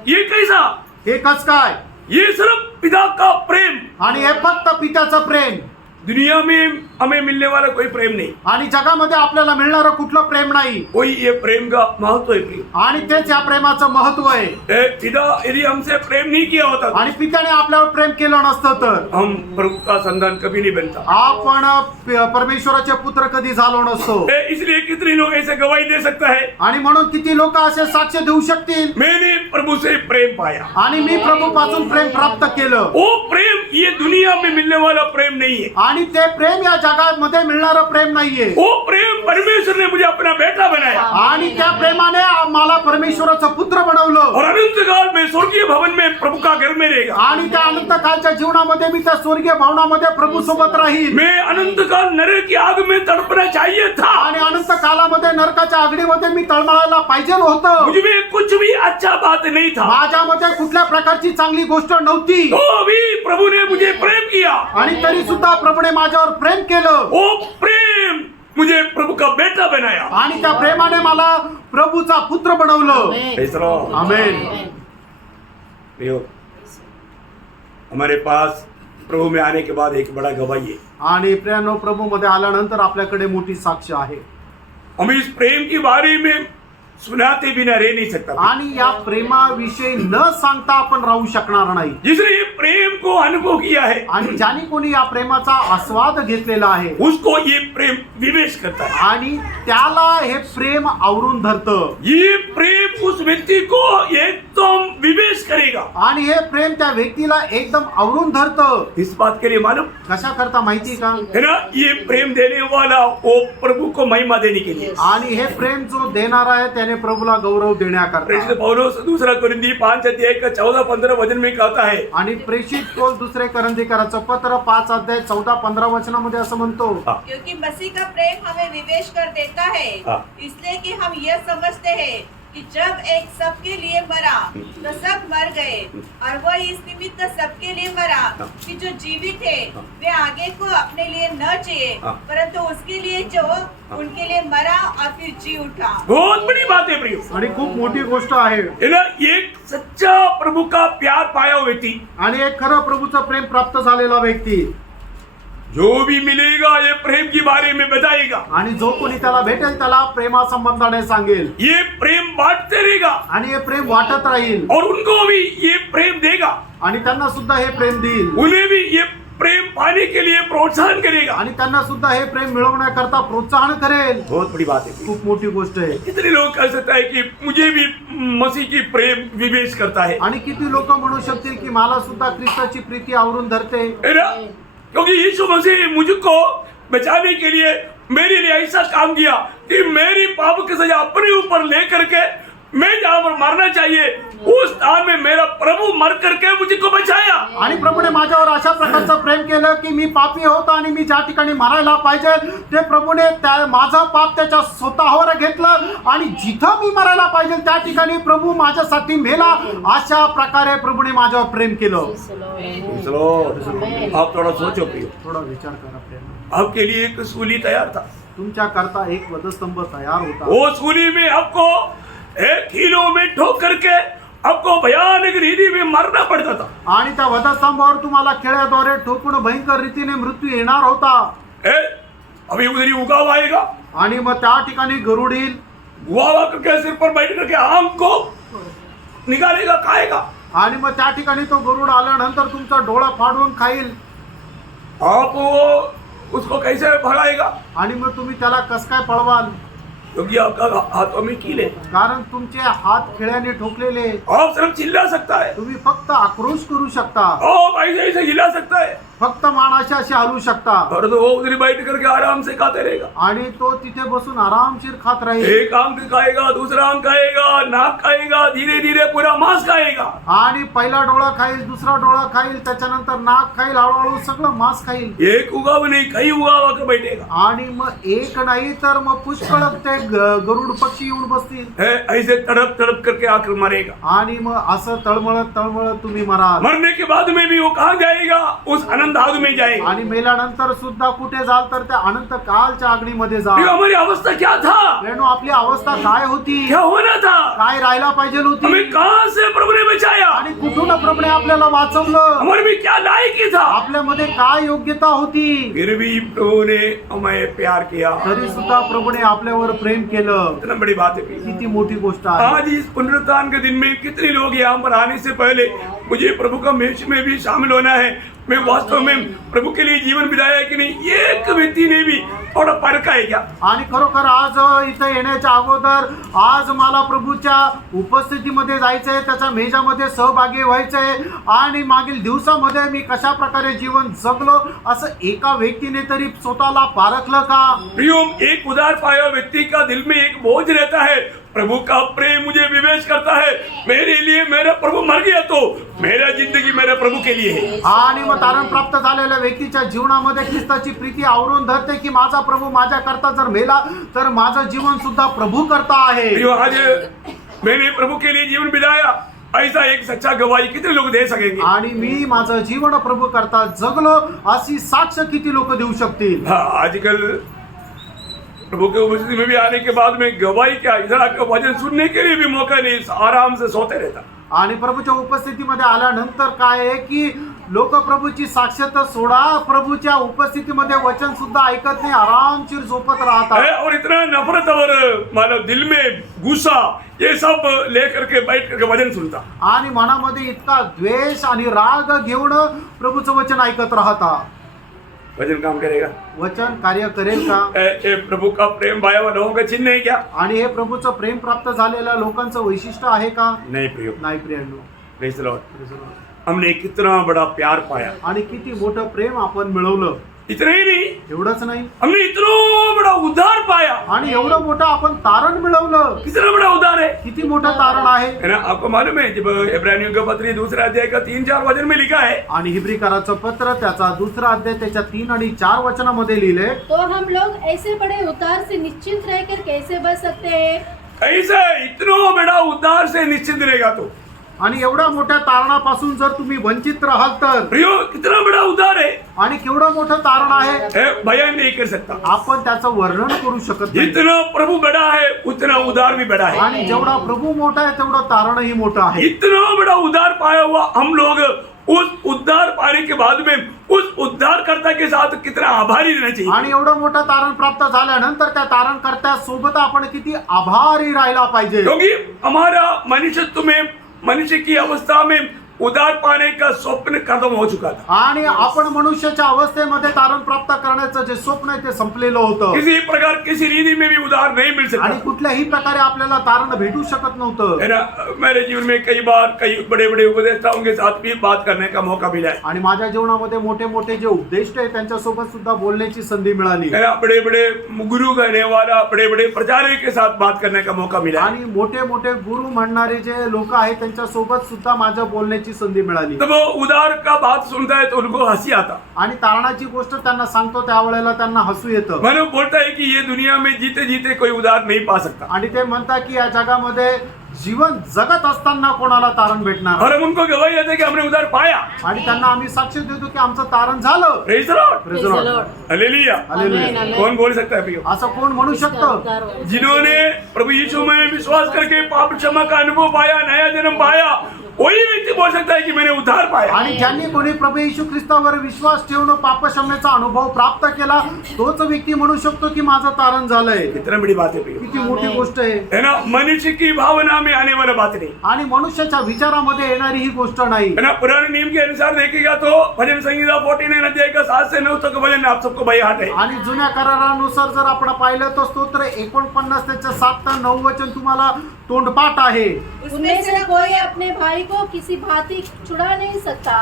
ये कैसा? हे कस काय? ये सिर्फ पिता का प्रेम. आणि हे फक्त पित्याचं प्रेम. दुनिया में हमें मिलने वाला कोई प्रेम नहीं. आणि जगामध्ये आपल्याला मिळणारं कुठलं प्रेम नाही. कोई ये प्रेम का महत्व है प्रिय. आणि तेच या प्रेमाचं महत्व आहे. पिता यदि हमसे प्रेम नहीं किया होता आणि पित्याने आपल्यावर प्रेम केलं नसतं तर हम प्रभु का संतान कभी नहीं बनता. आपण परमेश्वराचे पुत्र कधी झालो नसतो. इसलिए कितने लोग ऐसे गवाही दे सकता है, आणि म्हणून किती लोक असे साक्ष देऊ शकतील, मैंने प्रभु से प्रेम पाया. आणि मी प्रभूपासून प्रेम प्राप्त केलं. वो प्रेम ये दुनिया में मिलने वाला प्रेम नहीं है. आणि ते प्रेम या जगामध्ये मिळणारं प्रेम नाहीये. वो प्रेम परमेश्वर ने मुझे अपना बेटा बनाया. आणि त्या प्रेमाने मला परमेश्वराचं पुत्र बनवलं. और अनंत काल में स्वर्गीय भवन में प्रभु का घर में रहेगा. आणि त्या अनंत कालच्या जीवनामध्ये मी त्या स्वर्गीय भवनामध्ये प्रभू सोबत राहील. मैं अनंत काल नरक की आग में तड़पना चाहिए था. आणि अनंत कालामध्ये नरकाच्या आगडीमध्ये मी तळमळायला पाहिजे होतं. मुझ में कुछ भी अच्छा बात नहीं था. माझ्यामध्ये कुठल्या प्रकारची चांगली गोष्ट नव्हती. तो भी प्रभु ने मुझे प्रेम किया. आणि तरी सुद्धा प्रभूने माझ्यावर प्रेम केलं. वो प्रेम मुझे प्रभु प्रभु का बेटा बनाया। आणि त्या प्रेमाने मला प्रभूचा पुत्र बनवलं. Praise the Lord. आमेन. प्रियो, हमारे पास प्रभु में आने के बाद एक बड़ा गवाही है। आणि प्रियानो, प्रभू मध्ये आल्यानंतर आपल्याकडे मोठी साक्ष आहे. हम इस प्रेम के बारे में सुनाते बिना रह नहीं सकता। आणि या प्रेमाविषयी न सांगता आपण राहू शकणार नाही. जिसने ये प्रेम को अनुभव किया है, आणि ज्याने कोणी या प्रेमाचा आस्वाद घेतलेला आहे, उसको ये प्रेम विवेश करता है। आणि त्याला हे प्रेम आवरून धरतं. ये प्रेम उस व्यक्ति को एकदम विवेश करेगा। आणि हे प्रेम त्या व्यक्तीला एकदम आवरून धरतं. इस बात के लिए मालूम कशा करता माहिती का? है ना, ये प्रेम देने वाला वो प्रभु को महिमा देने के लिए। आणि हे प्रेम जो देणार आहे त्याने प्रभूला गौरव देण्याकरता. प्रेषित पौलुस दूसरा कोरिन्थी 5:14-15 वचन में कहता है, आणि प्रेषित पौल दुसरे करंथीकराचं पत्र 5:14-15 वचनामध्ये असं म्हणतो, क्योंकि मसीह का प्रेम हमें विवेश कर देता है, हाँ। इसलिए कि हम यह समझते हैं कि जब एक सबके लिए मरा तो सब मर गए, और वह इस निमित्त सबके लिए मरा कि जो जीवित है वे आगे को अपने लिए न जिए, परंतु उसके लिए जो उनके लिए मरा और फिर जी उठा। बहुत बड़ी बात है प्रियो। आणि खूप मोठी गोष्ट आहे. है ना, एक सच्चा प्रभु का प्यार पाया हुआ व्यक्ति, आणि एक खरं प्रभूचं प्रेम प्राप्त झालेला व्यक्ती जो भी मिलेगा ये प्रेम के बारे में बताएगा। आणि जो कोणी त्याला भेटेल त्याला प्रेमा संबंधाने सांगेल. ये प्रेम बांटते रहेगा आणि हे प्रेम वाटत राहील. और उनको भी ये प्रेम देगा। आणि त्यांना सुद्धा हे प्रेम देईल. उन्हें भी ये प्रेम पाने के लिए प्रोत्साहन करेगा। आणि त्यांना सुद्धा हे प्रेम मिळवण्याकरता प्रोत्साहन करेल. बहुत बड़ी बात है। खूप मोठी गोष्ट आहे. कितने लोग कह सकता है कि मुझे भी मसीह की प्रेम विवेश करता है, आणि किती लोक म्हणू शकतील की मला सुद्धा ख्रिस्ताची प्रीती आवरून धरते. है ना, क्योंकि यीशु मसीह मुझको बचाने के लिए मेरे लिए ऐसा काम किया कि मेरी पाप की सजा अपने ऊपर लेकर के मैं जहाँ पर मरना चाहिए उस स्थान में मेरा प्रभु मर करके मुझको बचाया। आणि प्रभूने माझ्यावर अशा प्रकारचं प्रेम केलं की मी पापी होतो आणि मी ज्या ठिकाणी मरायला पाहिजे ते प्रभूने माझं पाप त्याच्या स्वतःवर घेतलं, आणि जिथं मी मरायला पाहिजे त्या ठिकाणी प्रभू माझ्यासाठी मेला. अशा प्रकारे प्रभूने माझ्यावर प्रेम केलं. चलो आप थोड़ा सोचो प्रियो, थोडा विचार करा प्रेम. आपके लिए एक सूली तैयार था। तुमच्या करता एक वधस्तंभ तयार होता. वो सूली में आपको एक हीलो में ठोक करके आपको भयानक रीति में मरना पड़ता था। आणि त्या वधस्तंभावर तुम्हाला खेळ्याद्वारे ठोकून भयंकर रीतीने मृत्यू येणार होता. अभी उधर ही उगाव आएगा, आणि मग त्या ठिकाणी गरुड येईल. उगाव करके सिर पर बैठ करके आम को निकालेगा, खाएगा। आणि मग त्या ठिकाणी तो गरुड आल्यानंतर तुमचा डोळा फाडून खाईल. आप वो उसको कैसे भगाएगा? आणि मग तुम्ही त्याला कस काय पळवाल? क्योंकि आपका हाथों में कील है, कारण तुमचे हात खिळ्याने ठोकलेले. आप सिर्फ चिल्ला सकता है, तुम्ही फक्त आक्रोश करू शकता, आप ऐसे ऐसे हिला सकता है, फक्त मान अशी हलवू शकता. और तो वो उधर ही बैठ करके आराम से खाते रहेगा। आणि तो तिथे बसून आरामशीर खात राहील. एक अंक खाएगा, दूसरा अंक खाएगा, नाक खाएगा, धीरे धीरे पूरा मांस खाएगा। आणि पहिला डोळा खाईल, दुसरा डोळा खाईल, त्याच्यानंतर नाक खाईल, हळूहळू सगळं मांस खाईल. एक उगाव नहीं कई उगाव आकर बैठेगा। आणि मग एक नाही तर मग पुष्कळ ते गरुड पक्षी येऊन बसतील. ऐसे तड़प तड़प करके आकर मरेगा। आणि मग असं तळमळत तळमळत तुम्ही मराल. मरने के बाद में भी वो कहाँ जाएगा? उस अनंत आग में जाएगा। आणि मेल्यानंतर सुद्धा कुठे जाल तर त्या अनंत कालच्या अग्नीमध्ये ये जाल. हमारी अवस्था क्या था? रेणू, आपली अवस्था काय होती? क्या होना था? काय राहायला पाहिजे होती? हमें कहाँ से प्रभु ने बचाया? आणि कुठून प्रभूने आपल्याला वाचवलं? हमारे भी क्या लायकी था? आपल्यामध्ये काय योग्यता होती? फिर भी प्रभु ने हमें प्यार किया। तरी सुद्धा प्रभूने आपल्यावर प्रेम केलं. इतना बड़ी बात है। किती मोठी गोष्ट आहे. आज इस पुनरुत्थान के दिन में कितने लोग यहाँ पर आने से पहले मुझे प्रभु का मेष में भी शामिल होना है, मैं वास्तव में प्रभु के लिए जीवन बिताया है कि नहीं, एक व्यक्ति ने भी थोड़ा फर्क आहे क्या? आणि खरोखर आज इथे येण्याच्या अगोदर आज मला प्रभूच्या उपस्थितीमध्ये जायचंय, त्याच्या मेजामध्ये सहभागी व्हायचंय, आणि मागील दिवसामध्ये मी कशा प्रकारे जीवन जगलो असं एका व्यक्तीने तरी स्वतःला पारखलं का? प्रियो, एक उदार पाया हुआ व्यक्ति का दिल में एक बोझ रहता है, प्रभु का प्रेम मुझे विवेश करता है, मेरे लिए मेरा प्रभु मर गया तो मेरा जिंदगी मेरे प्रभु के लिए है। आणि मग तारण प्राप्त झालेल्या व्यक्तीच्या जीवनामध्ये ख्रिस्ताची प्रीती आवरून धरते की माझा प्रभू माझ्या करता जर मेला तर माझं जीवन सुद्धा प्रभू करता आहे. प्रियो, आज मैंने प्रभु के लिए जीवन बिताया, ऐसा एक सच्चा गवाही कितने लोग दे सकेंगे? आणि मी माझं जीवन प्रभू करता जगलो अशी साक्ष किती लोक देऊ शकतील? हाँ, आजकल प्रभु के उपस्थिति में भी आने के बाद में गवाही क्या, इधर आकर वचन सुनने के लिए भी मौका नहीं, आराम से सोते रहता. आणि प्रभूच्या उपस्थितीमध्ये आल्यानंतर काय आहे की लोक प्रभूची साक्षात सोडा, प्रभूच्या उपस्थितीमध्ये वचन सुद्धा ऐकत नाही, आरामशीर झोपत राहतात. और इतना नफरत और मतलब दिल में गुस्सा ये सब लेकर के बैठ करके वचन सुनता. आणि मनामध्ये इतका द्वेष आणि राग घेऊन प्रभूचं वचन ऐकत राहतात. वचन काम करेगा. वचन कार्य करेल का? ये प्रभु का प्रेम पाया हुआ लोगों का चिन्ह है क्या? आणि हे प्रभूचं प्रेम प्राप्त झालेल्या लोकांचं वैशिष्ट्य आहे का? नहीं प्रियो. नाही प्रियांनो. Praise the Lord. हमने कितना बड़ा प्यार पाया. आणि किती मोठं प्रेम आपण मिळवलं. इतना ही नहीं, एवढंच नाही, हमने इतना बड़ा उद्धार पाया. आणि एवढं मोठं आपण तारण मिळवलं. कितना बड़ा उद्धार है. किती मोठं तारण आहे. है ना. आपको मालूम है जब इब्रानियों का पत्री 2 अध्याय का 3-4 वचन में लिखा है, आणि हिब्रीकराचं पत्र त्याचा 2 अध्याय त्याच्या 3 आणि 4 वचनामध्ये लिहिले, तो हम लोग ऐसे बड़े उतार से निश्चिंत रहकर कैसे बच सकते हैं? ऐसे इतना बड़ा उद्धार से निश्चित रहेगा तो. आणि एवढ्या मोठ्या तारणापासून जर तुम्ही वंचित राहाल तर, प्रियो कितना बड़ा उद्धार है. आणि केवढं मोठं तारण आहे है, बयान नहीं कर सकता. आपण त्याचं वर्णन करू शकत नाही. जितना प्रभु बड़ा है उतना उद्धार भी बड़ा है. आणि जेवढा प्रभू मोठा आहे तेवढं तारणही मोठं आहे. इतना बड़ा उद्धार पाया हुआ हम लोग उस उद्धार पाने के बाद में उस उद्धारकर्ता के साथ कितना आभारी रहना चाहिए. आणि एवढं मोठं तारण प्राप्त झाल्यानंतर त्या तारणकर्त्या सोबत आपण किती आभारी राहायला पाहिजे. क्योंकि हमारा मनुष्यत्व में, मनुष्य की अवस्था में उद्धार पाने का स्वप्न खत्म हो चुका था. आणि आपण मनुष्याच्या अवस्थेमध्ये तारण प्राप्त करण्याचं जे स्वप्न आहे ते संपलेलं होतं. किसी प्रकार किसी रीति में भी उद्धार नहीं मिल सकता. आणि कुठल्याही प्रकारे आपल्याला तारण भेटू शकत नव्हतं. है ना. मेरे जीवन में कई बार कई बड़े बड़े उपदेष्टाओं के साथ भी बात करने का मौका मिला है. आणि माझ्या जीवनामध्ये मोठे मोठे जे उपदेष्ट आहेत त्यांच्यासोबत सुद्धा बोलण्याची संधी मिळाली. है ना. बड़े बड़े गुरु कहने वाला, बड़े बड़े प्रचारक के साथ बात करने का मौका मिला है. आणि मोठे मोठे गुरु म्हणणारे जे लोक आहेत त्यांच्यासोबत सुद्धा माझ्या बोलण्याची संधी मिळाली. तो वो उद्धार का बात सुनता है तो उनको हंसी आता. आणि तारणाची गोष्ट त्यांना सांगतो त्यावेळेला त्यांना हसू येतं. मैंने बोलता है कि ये दुनिया में जीते जीते कोई उद्धार नहीं पा सकता. आणि ते म्हणतात की या जगामध्ये जीवन जगत असताना कोणाला तारण भेटणार. और हम उनको गवाही देते कि हमने उद्धार पाया. आणि त्यांना आम्ही साक्ष देतो की आमचं तारण झालं. Praise the lord. Praise the Lord. Hallelujah. Hallelujah. कौन बोल सकता है प्रियो? असं कोण म्हणू शकतं? जिन्होंने प्रभु यीशु में विश्वास करके पाप क्षमा का अनुभव पाया, नया जन्म पाया, वही व्यक्ति बोल सकता है कि मैंने उद्धार पाया. आणि ज्यांनी कोणी प्रभू येशू ख्रिस्तावर विश्वास ठेवून पापक्षमेचा अनुभव प्राप्त केला तोच व्यक्ती म्हणू शकतो की माझं तारण झालंय. कितना बड़ी बात है प्रियो. किती मोठी गोष्ट आहे. है ना. मनुष्य की भावना में आने वाला बात नहीं. आणि मनुष्याच्या विचारामध्ये येणारी ही गोष्ट नाही. है ना. पुराने नियम के अनुसार देखेगा तो भजन संहिता 49 अध्याय का 7 से 9 तक भजन आप सबको बाई हाथ है. आणि जुन्या करारानुसार जर आपण पाहिलं तर स्तोत्र 49 त्याच्या 7 ते 9 वचन तुम्हाला तोंडपाठ आहे. उनमें से कोई अपने भाई को किसी भांति छुड़ा नहीं सकता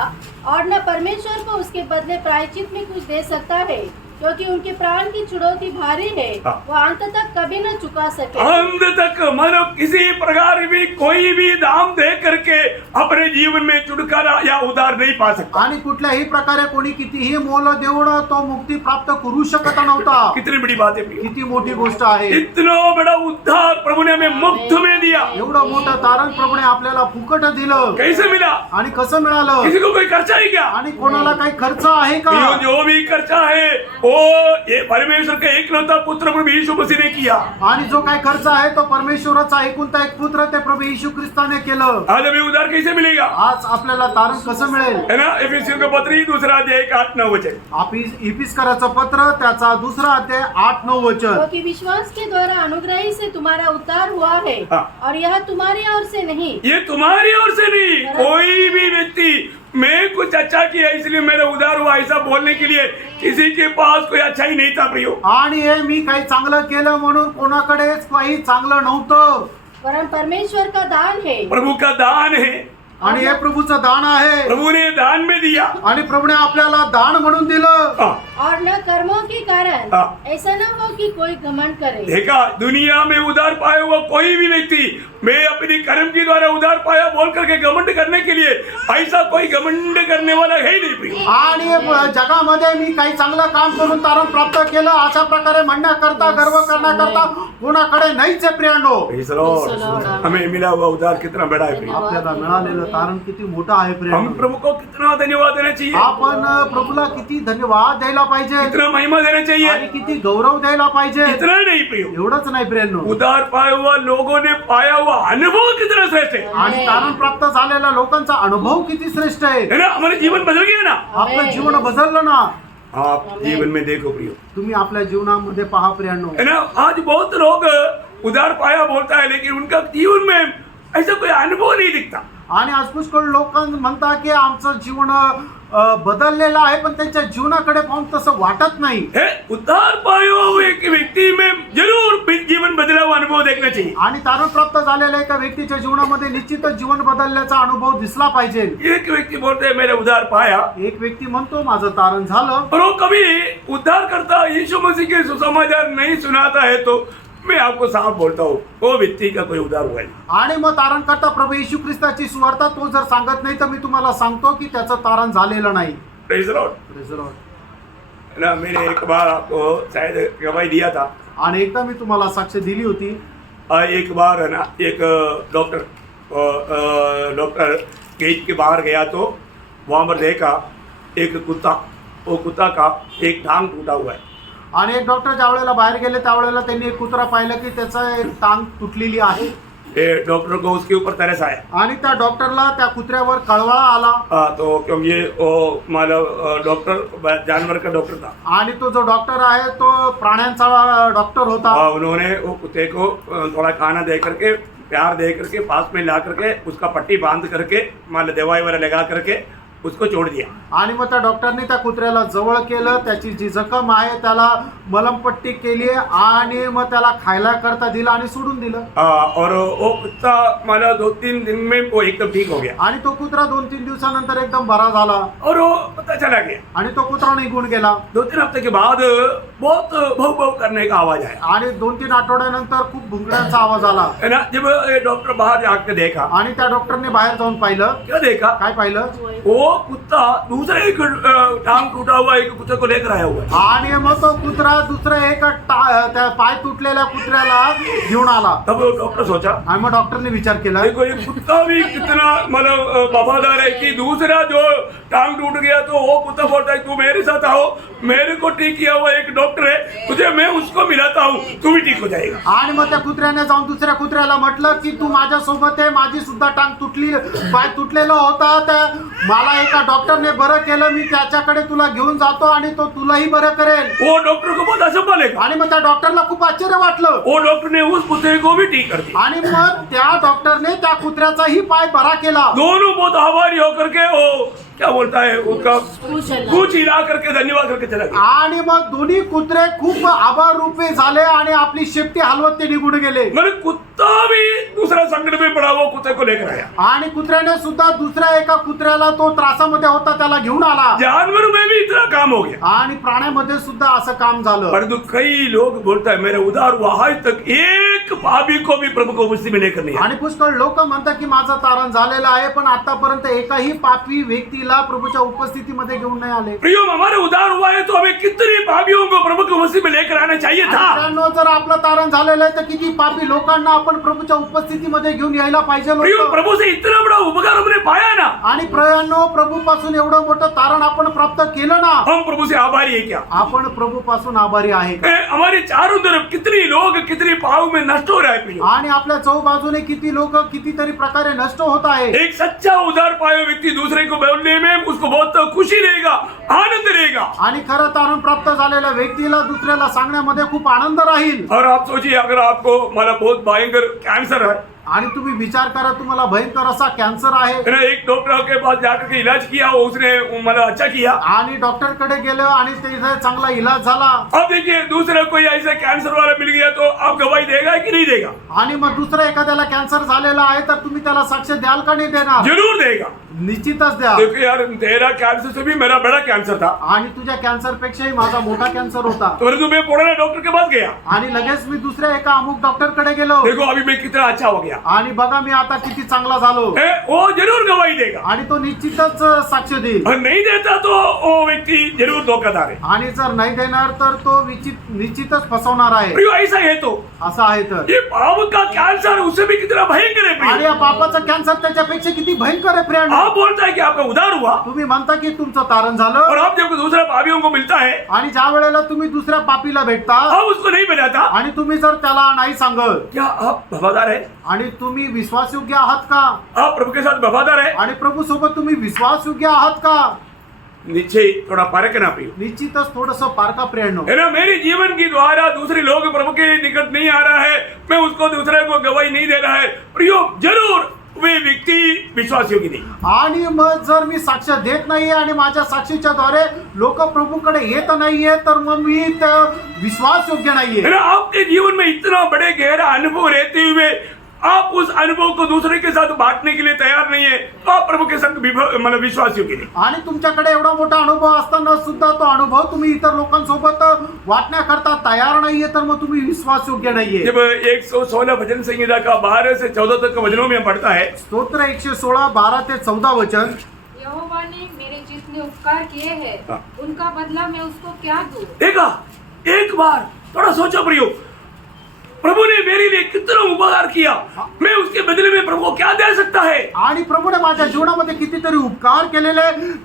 और न परमेश्वर को उसके बदले प्रायश्चित में कुछ दे सकता है, क्योंकि उनके प्राण की छुड़ौती भारी है, वो अंत तक कभी न चुका सके. अंत तक मतलब किसी प्रकार भी कोई भी दाम दे करके अपने जीवन में छुटकारा या उद्धार नहीं पा सकता. आणि कुठल्याही प्रकारे कोणी कितीही मोल देऊन तो मुक्ती प्राप्त करू शकत नव्हता. कितनी बड़ी बात है प्रियो. किती मोठी गोष्ट आहे. इतना बड़ा उद्धार प्रभु ने हमें मुफ्त में दिया. एवढं मोठं तारण प्रभूने आपल्याला फुकट दिलं. कैसे मिला? आणि कसं मिळालं? किसी को कोई खर्चा है क्या? आणि कोणाला काही खर्च आहे का? प्रियो, जो भी खर्चा है वो ये परमेश्वर का एकलौता पुत्र प्रभु यीशु मसीह ने किया. आणि जो काही खर्च आहे तो परमेश्वराचा एकुलता एक पुत्र ते प्रभू येशू ख्रिस्ताने केलं. आज हमें उद्धार कैसे मिलेगा? आज आपल्याला तारण कसं मिळेल? है ना. इफिसियों का पत्री 2 अध्याय का 8-9 वचन. इफिसकराचं पत्र त्याचा 2 अध्याय 8-9 वचन. क्योंकि विश्वास के द्वारा अनुग्रह से तुम्हारा उद्धार हुआ है, हाँ। और यह तुम्हारी ओर से नहीं. ये तुम्हारी ओर से नहीं. कोई भी व्यक्ति मैं कुछ अच्छा किया इसलिए मेरा उद्धार हुआ ऐसा बोलने के लिए किसी के पास कोई अच्छा ही नहीं था प्रियो. आणि हे मी काही चांगलं केलं म्हणून कोणाकडेच काही चांगलं नव्हतं. वरन परमेश्वर का दान है. प्रभु का दान है. आणि हे प्रभूचं दान आहे. प्रभु ने दान में दिया. आणि प्रभूने आपल्याला दान म्हणून दिलं. हाँ. और न कर्मों के कारण हाँ। ऐसा न हो कि कोई घमंड करे. देखा, दुनिया में उद्धार पाया हुआ कोई भी व्यक्ति मैं अपनी कर्म के द्वारा उद्धार पाया बोल करके घमंड करने के लिए ऐसा कोई घमंड करने वाला है ही नहीं प्रियो. आणि जगामध्ये मी काही चांगलं काम करून तारण प्राप्त केलं अशा प्रकारे म्हणण्याकरता गर्व करण्याकरता कोणाकडे नाहीच आहे प्रियांनो. Praise the Lord. हमें मिला हुआ उद्धार कितना बड़ा है प्रियो. आपल्याला मिळालेलं तारण किती मोठं आहे हम प्रिय. प्रभु को कितना धन्यवाद देना चाहिए, आपण प्रभूला किती धन्यवाद द्यायला पाहिजे कितना महिमा देना आणि चाहिए. किती गौरव द्यायला पाहिजे. इतना ही नहीं प्रियो, एवढंच नाही प्रियांनो, उधार पाया हुआ लोगों ने पाया हुआ अनुभव कितना श्रेष्ठ है आणि तारण प्राप्त झालेल्या लोकांचा अनुभव किती श्रेष्ठ आहे. है ना. हमारे जीवन बदल गया ना. आपलं जीवन बदललं ना. आप जीवन में देखो प्रियो, तुम्ही आपल्या जीवनामध्ये पहा प्रियांनो, है ना. आज बहुत लोग उधार पाया बोलता है, लेकिन उनका जीवन में ऐसा कोई अनुभव नहीं दिखता. आणि आज पुष्कळ लोक म्हणतात की आमचं जीवन बदललेलं आहे, पण त्यांच्या जीवनाकडे पाहून तसं वाटत नाही. है उधार पाया हुए एक व्यक्ति में जरूर जीवन बदला हुआ अनुभव देखना चाहिए. आणि तारण प्राप्त झालेल्या एका व्यक्तीच्या जीवनामध्ये निश्चितच जीवन बदलल्याचा अनुभव दिसला पाहिजे. एक व्यक्ति बोलते हैं मैंने उधार पाया, एक व्यक्ती म्हणतो माझं तारण झालं, और वो कभी उद्धार करता यीशु मसीह के सुसमाचार नहीं सुनाता है, तो मैं आपको साफ बोलता हूँ वो व्यक्ति का कोई उद्धार हुआ नहीं. आणि मग तारण करता प्रभू येशू ख्रिस्ताची सुवार्ता तो जर सांगत नाही तर मी तुम्हाला सांगतो की त्याचं तारण झालेलं नाही. Praise the Lord. Praise the Lord. है ना. मैंने एक बार आपको शायद गवाही दिया था. आणि एकदा मी तुम्हाला साक्ष दिली होती. एक बार है ना, एक डॉक्टर गेट के बाहर गया तो वहाँ पर देखा एक कुत्ता, वो कुत्ता का एक टांग टूटा हुआ है. आणि एक डॉक्टर ज्या वेळेला बाहेर गेले त्यावेळेला त्यांनी एक कुत्रा पाहिलं की त्याचा एक टांग तुटलेली आहे. डॉक्टर को उसके ऊपर तरस आया. आणि त्या डॉक्टरला त्या कुत्र्यावर कळवळा आला. तो क्योंकि वो मतलब डॉक्टर जानवर का डॉक्टर था. आणि तो जो डॉक्टर आहे तो प्राण्यांचा डॉक्टर होता. उन्होंने वो कुत्ते को थोड़ा खाना दे करके, प्यार दे करके, पास में ला करके, उसका पट्टी बांध करके, मतलब दवाई वगैरह लगा करके उसको छोड़ दिया. आणि मग त्या डॉक्टरने त्या कुत्र्याला जवळ केलं, त्याची जी जखम आहे त्याला मलमपट्टी केली आणि मग त्याला खायला करता दिलं आणि सोडून दिलं. और वो कुत्ता मतलब 2-3 दिन में वो एकदम ठीक हो गया. आणि तो कुत्रा 2-3 दिवसानंतर एकदम बरा झाला और वो पता चला गया. आणि तो कुत्रा निघून गेला. 2-3 हफ्ते के बाद बहुत भौ भौ करने का आवाज आया. आणि 2-3 आठवड्यानंतर खूप भुंगड्यांचा आवाज आला. है ना. जब डॉक्टर बाहर जाकर देखा, आणि त्या डॉक्टरने बाहेर जाऊन पाहिलं. क्या देखा, काय पाहिलं? वो कुत्ता दूसरे एक टांग टूटा हुआ एक कुत्ते को लेकर आया हुआ है. आणि मग तो कुत्रा दुसरा एक त्या पाय तुटलेल्या कुत्र्याला घेऊन आला. तब वो डॉक्टर सोचा, आणि मग डॉक्टरने विचार केला देखो ये कुत्ता भी कितना मतलब वफादार है कि दूसरा जो टांग टूट गया तो वो कुत्ता बोलता है तू मेरे साथ आओ, मेरे को ठीक किया हुआ एक डॉक्टर है, तुझे मैं उसको मिलाता हूँ, तू भी ठीक हो जाएगा. आणि मग त्या कुत्र्याने जाऊन दुसऱ्या कुत्र्याला म्हटलं की तू माझ्या सोबत आहे, माझी सुद्धा टांग तुटली, पाय तुटलेला होता, त्या मला एका डॉक्टरने बरं केलं, मी त्याच्याकडे तुला घेऊन जातो आणि तो तुलाही बरं करेल. वो डॉक्टर को बहुत असं बोलेगा. आणि मग त्या डॉक्टरला खूप आश्चर्य वाटलं. वो डॉक्टर ने उस कुत्ते को भी ठीक कर दिया. आणि मग त्या डॉक्टरने त्या कुत्र्याचाही पाय बरा केला. दोनों बहुत आभारी होकर के वो क्या बोलता है उसका कुशल. कुछ हिला करके धन्यवाद करके चला गया. आणि मग दोन्ही कुत्रे खूप आभार रूपे झाले आणि आपली शेपटी हलवत ते निघून गेले. मतलब कुत्ता भी दूसरा संकट में पड़ा वो कुत्ते को लेकर आया. आणि कुत्र्याने सुद्धा दुसऱ्या एका कुत्र्याला तो त्रासामध्ये होता त्याला घेऊन आला. जानवर में भी इतना काम हो गया. आणि प्राण्यामध्ये सुद्धा असं काम झालं. परंतु कई लोग बोलता है मेरा उधार हुआ, आज तक एक पापी को भी प्रभु को मुस्लिम में लेकर नहीं आया. आणि पुष्कळ लोक म्हणतात की माझं तारण झालेलं आहे, पण आतापर्यंत एकाही पापी व्यक्तीला प्रभूच्या उपस्थितीमध्ये घेऊन नाही आले. प्रियो हमारे उधार हुआ है तो हमें कितने पापियों को प्रभु को मुस्लिम में लेकर आना चाहिए आणि था. मित्रांनो, जर आपलं तारण झालेलं आहे तर किती पापी लोकांना आपण प्रभूच्या उपस्थितीमध्ये घेऊन यायला पाहिजे प्रियो होतं. प्रभु से इतना बड़ा उपकार हमने पाया ना, आणि प्रयानो प्रभूपासून एवढं मोठं तारण आपण प्राप्त केलं ना, हम प्रभु से आभारी है क्या. आपण प्रभूपासून आभारी आहे. हमारे चारों तरफ कितने लोग कितने पाप में नष्ट हो रहा है प्रियो. आणि आपल्या चौबाजूने किती लोक कितीतरी प्रकारे नष्ट होत आहे. एक सच्चा उधार पाया व्यक्ति दूसरे को बोलने में उसको बहुत खुशी रहेगा, आनंद रहेगा. आणि खरं तारण प्राप्त झालेल्या व्यक्तीला दुसऱ्याला सांगण्यामध्ये खूप आनंद राहील. और आप सोचिए अगर आपको मतलब बहुत भयंकर कैंसर है, आणि तुम्ही विचार करा तुम्हाला भयंकर असा कॅन्सर आहे. है ना, एक डॉक्टर के पास जाकर के इलाज किया, उसने मतलब अच्छा किया. आणि डॉक्टर कडे गेलो आणि तिथे चांगला इलाज झाला. अब देखिए दूसरा कोई ऐसा कैंसर वाला मिल गया तो आप गवाही देगा कि नहीं देगा. आणि मग दुसरा एखाद्याला कॅन्सर झालेला आहे तर तुम्ही त्याला साक्ष द्याल का नाही देणार? जरूर देगा. निश्चितच द्या. देखो यार, तेरा कैंसर से भी मेरा बड़ा कैंसर था, आणि तुझ्या कॅन्सर पेक्षाही माझा मोठा कॅन्सर होता. परंतु मैं पुराने डॉक्टर के पास गया. आणि लगेच मी दुसऱ्या एका अमुक डॉक्टर कडे गेलो. देखो अभी मैं कितना अच्छा हो गया. आणि बघा मी आता किती चांगला झालो. वो जरूर गवाही देगा, आणि तो निश्चितच साक्ष देईल. और नहीं देता तो वो व्यक्ति जरूर धोखादार है. आणि जर नाही देणार तर तो निश्चितच फसवणार आहे. प्रियो, ऐसा है तो असं आहे तर. ये पाप का कैंसर उससे भी कितना भयंकर है आणि प्रियो. या पापाचा कॅन्सर त्याच्यापेक्षा किती भयंकर आहे फ्रेंड. आप बोलता है कि आपका उधार हुआ, तुम्ही म्हणता की तुमचं तारण झालं. और आप जब दूसरे पापियों को मिलता है आणि ज्या वेळेला तुम्ही दुसऱ्या पापीला भेटता आप उसको नहीं बजाता, आणि तुम्ही जर त्याला नाही सांगत, क्या आप वफादार है? आणि तुम्ही विश्वासयोग्य आहात का? आप प्रभु के साथ वफादार है? आणि प्रभू सोबत तुम्ही विश्वासयोग्य आहात का? नीचे थोड़ा फर्क है ना प्रियो, निश्चितच थोडस पारका प्रेरणा. है ना. मेरे जीवन की द्वारा दूसरे लोग प्रभु के निकट नहीं आ रहा है, मैं उसको दूसरे को गवाही नहीं दे रहा है. प्रियो, जरूर वे व्यक्ति विश्वास योग्य नहीं. आणि मग जर मी साक्ष देत नाहीये आणि माझ्या साक्षीच्या द्वारे लोक प्रभूकडे येत नाहीये तर मग मी विश्वास योग्य है नाहीये. ना. आपके जीवन में इतना बड़े गहरा अनुभव रहते हुए आप उस अनुभव को दूसरे के साथ बांटने के लिए तैयार नहीं है, तो आप प्रभु के संग मतलब विश्वास योग्य नहीं. आणि तुमच्याकडे एवढा मोठा अनुभव असताना सुद्धा तो अनुभव तुम्ही इतर लोकांसोबत वाटण्याकरता तयार नाहीये तर मग तुम्ही विश्वास योग्य नाहीये. जब 116 भजन संहिता का 12 से 14 तक वचनों में पढ़ता है, स्तोत्र 116 12 ते 14 वचन. यहोवा ने मेरे जितने उपकार किए हैं हाँ। उनका बदला मैं उसको क्या दूं? देखा, एक बार थोड़ा सोचो प्रियो, प्रभु ने मेरे लिए कितना उपकार किया, मैं उसके बदले में प्रभु को क्या दे सकता है? आणि प्रभूने माझ्या जीवनामध्ये कितीतरी उपकार केलेले,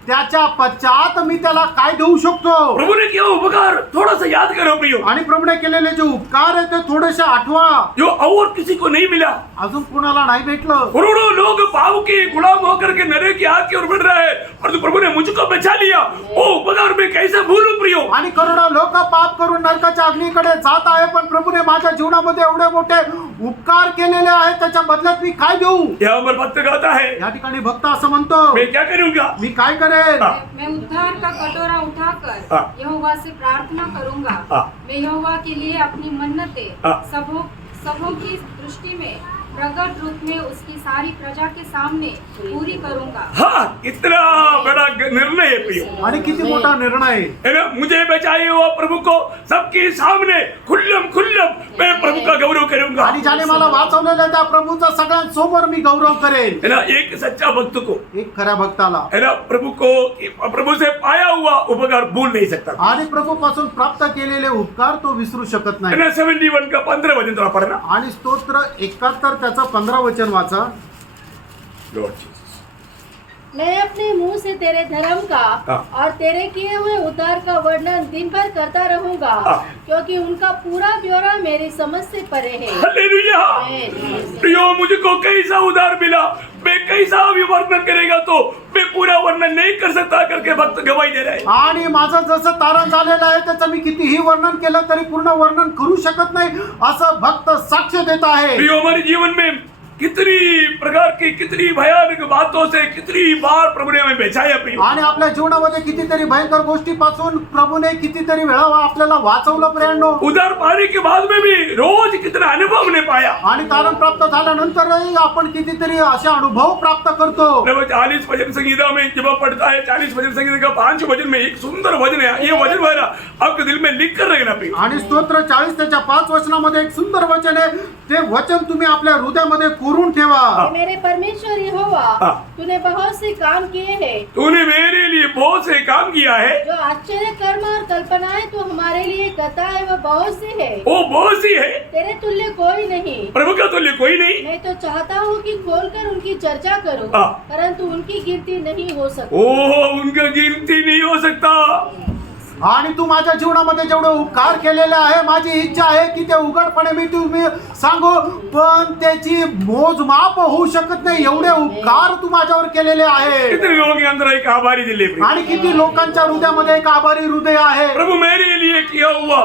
त्याच्या पश्चात मी त्याला काय देऊ शकतो? प्रभु ने किया उपकार थोड़ा सा याद करो प्रियो, आणि प्रभूने केलेले जे उपकार आहे ते थोडेसे आठवा. जो और किसी को नहीं मिला. अजून कुणाला नाही भेटलं. करोड़ों लोग पाप के गुलाम होकर के नरक की आग की ओर बढ़ रहे हैं, और तो प्रभु ने मुझको बचा लिया. वो उपकार मैं कैसे भूलूं प्रियो? आणि करोडो लोक पाप करून नरकाच्या अग्नीकडे जात आहे, पण प्रभूने माझ्या जीवनामध्ये एवढे मोठे उपकार केलेले आहेत, त्याच्या बदल्यात मी काय देऊ? यहाँ पर भक्त कहता है, या ठिकाणी भक्त असं म्हणतो, मैं क्या करूंगा? मी काय करेन? हाँ. मैं उद्धार का कटोरा उठाकर हाँ। यहोवा से प्रार्थना करूंगा. हाँ। मैं यहोवा के लिए अपनी मन्नतें हाँ। सबों की दृष्टि में प्रकट रूप में उसकी सारी प्रजा के सामने पूरी करूंगा. हाँ, इतना बड़ा निर्णय है प्रियो, आणि किती मोठा निर्णय आहे. है ना. मुझे बचाए हुआ प्रभु को सबके सामने खुल्लम मैं प्रभु का गौरव करूंगा. आणि ज्याने मला वाचवलेलं त्या प्रभूचा सगळ्यांसमोर मी गौरव करेन. है ना. एक सच्चा भक्त को, एक खऱ्या भक्ताला है ना, प्रभु से पाया हुआ उपकार भूल नहीं सकता. आणि प्रभूपासून प्राप्त केलेले उपकार तो विसरू शकत है नाही. ना. 71 का 15 वचन थोड़ा पढ़ना. आणि स्तोत्र 71 त्याचा 15 वचन वाचा. Lord Jesus. मैं अपने मुंह से तेरे धर्म का हाँ। और तेरे किए हुए उद्धार का वर्णन दिन भर करता रहूंगा, हाँ। क्योंकि उनका पूरा ब्यौरा मेरी समझ से परे है. हालेलुया. प्रियो, मुझको कैसा उधार मिला, मैं कैसा भी वर्णन करेगा तो मैं पूरा वर्णन नहीं कर सकता करके भक्त गवाही दे रहे हैं. आणि माझं जसं तारण झालेलं आहे त्याचं मी कितीही वर्णन केलं तरी पूर्ण वर्णन करू शकत नाही असं भक्त साक्ष देत आहे. प्रियो, हमारे जीवन में कितनी प्रकार की कितनी भयानक बातों से कितनी बार प्रभु ने हमें बचाया प्रियो. आणि आपल्या जीवनामध्ये कितीतरी भयंकर गोष्टीपासून प्रभूने कितीतरी वेळा आपल्याला वाचवलं प्रियांनो. उधार पाने के बाद में भी रोज कितना अनुभव हमने पाया. आणि तारण प्राप्त झाल्यानंतरही आपण कितीतरी असे अनुभव प्राप्त करतो. 40 भजन संगीता में जब आप पढ़ता है, 40 भजन संगीता का 5 भजन में एक सुंदर भजन है. ये भजन वाला आपके दिल में लिख कर रखना प्रियो. आणि स्तोत्र 40 त्याच्या 5 वचनामध्ये एक सुंदर वचन आहे. ते वचन तुम्ही आपल्या हृदयामध्ये कोरून ठेवा. हे मेरे परमेश्वर यहोवा, हाँ। तूने बहुत से काम किए हैं, तूने मेरे लिए बहुत से काम किया है. जो आश्चर्य कर्म और कल्पनाएं तो हमारे लिए करता है वह बहुत सी है. वो बहुत सी है, तेरे तुल्य कोई नहीं. प्रभु का तुल्य कोई नहीं. मैं तो चाहता हूँ कि खोलकर उनकी चर्चा करूं, हाँ। परंतु उनकी गिनती नहीं हो सकती. ओह, उनका गिनती नहीं हो सकता. आणि तू माझ्या जीवनामध्ये जेवढे उपकार केलेले आहे, माझी इच्छा आहे की ते उघडपणे मी तुम्ही सांगू, पण त्याची मोजमाप होऊ शकत नाही एवढे उपकार तू माझ्यावर केलेले आहे. कितने लोगों के अंदर एक आभारी दिल है प्रियो. आणि किती लोकांच्या हृदयामध्ये एक आभारी हृदय आहे. प्रभु मेरे लिए किया हुआ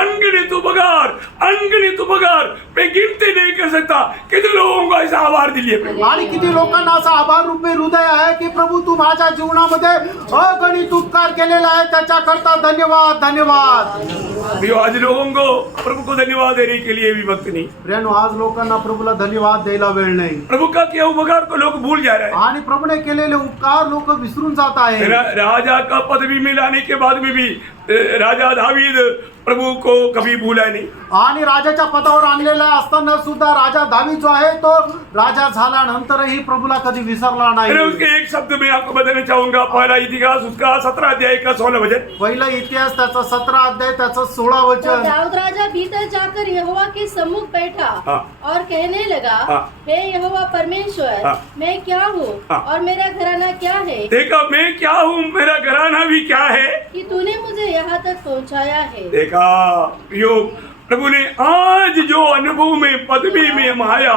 अनगिनत उपकार, अनगिनत उपकार मैं गिनती नहीं कर सकता। कितने लोगों को ऐसा आभार दिलिए प्रभु। आणि किती लोकांना असं आभार रूपी हृदय आहे की प्रभू तू माझ्या जीवनामध्ये अगणित उपकार केलेला आहे, त्याच्याकरता धन्यवाद धन्यवाद। प्रियो, आज लोगों को प्रभु को धन्यवाद देने के लिए भी वक्त नहीं। प्रियानो, आज लोकांना प्रभूला धन्यवाद द्यायला वेळ नाही प्रभु का किया उपकार को लोग भूल जा रहे हैं। आणि प्रभूने केलेले उपकार लोक विसरून जात आहे। राजा का पदवी मिलाने के बाद में भी राजा दावीद प्रभु को कभी भूला नहीं। आणि राजाच्या पदावर आणलेला असताना सुद्धा राजा दावीद जो आहे तो राजा झाल्यानंतरही प्रभूला कधी विसरला नाही। मैंने उसके एक शब्द में आपको बताना चाहूंगा। पहला इतिहास उसका 17 अध्याय का 16 वचन। पहिला इतिहास त्याचा 17 अध्याय त्याचा 16 तो वचन। दाऊद राजा भीतर जाकर यहोवा के सम्मुख बैठा हाँ। और कहने लगा, हाँ। हे यहोवा परमेश्वर, हाँ। मैं क्या हूँ हाँ। और मेरा घराना क्या है देखा मैं क्या हूँ, मेरा घराना भी क्या है। कि तूने मुझे यहाँ तक पहुँचाया है। देखा प्रियो, प्रभु ने आज जो अनुभव में पदवी में हम आया,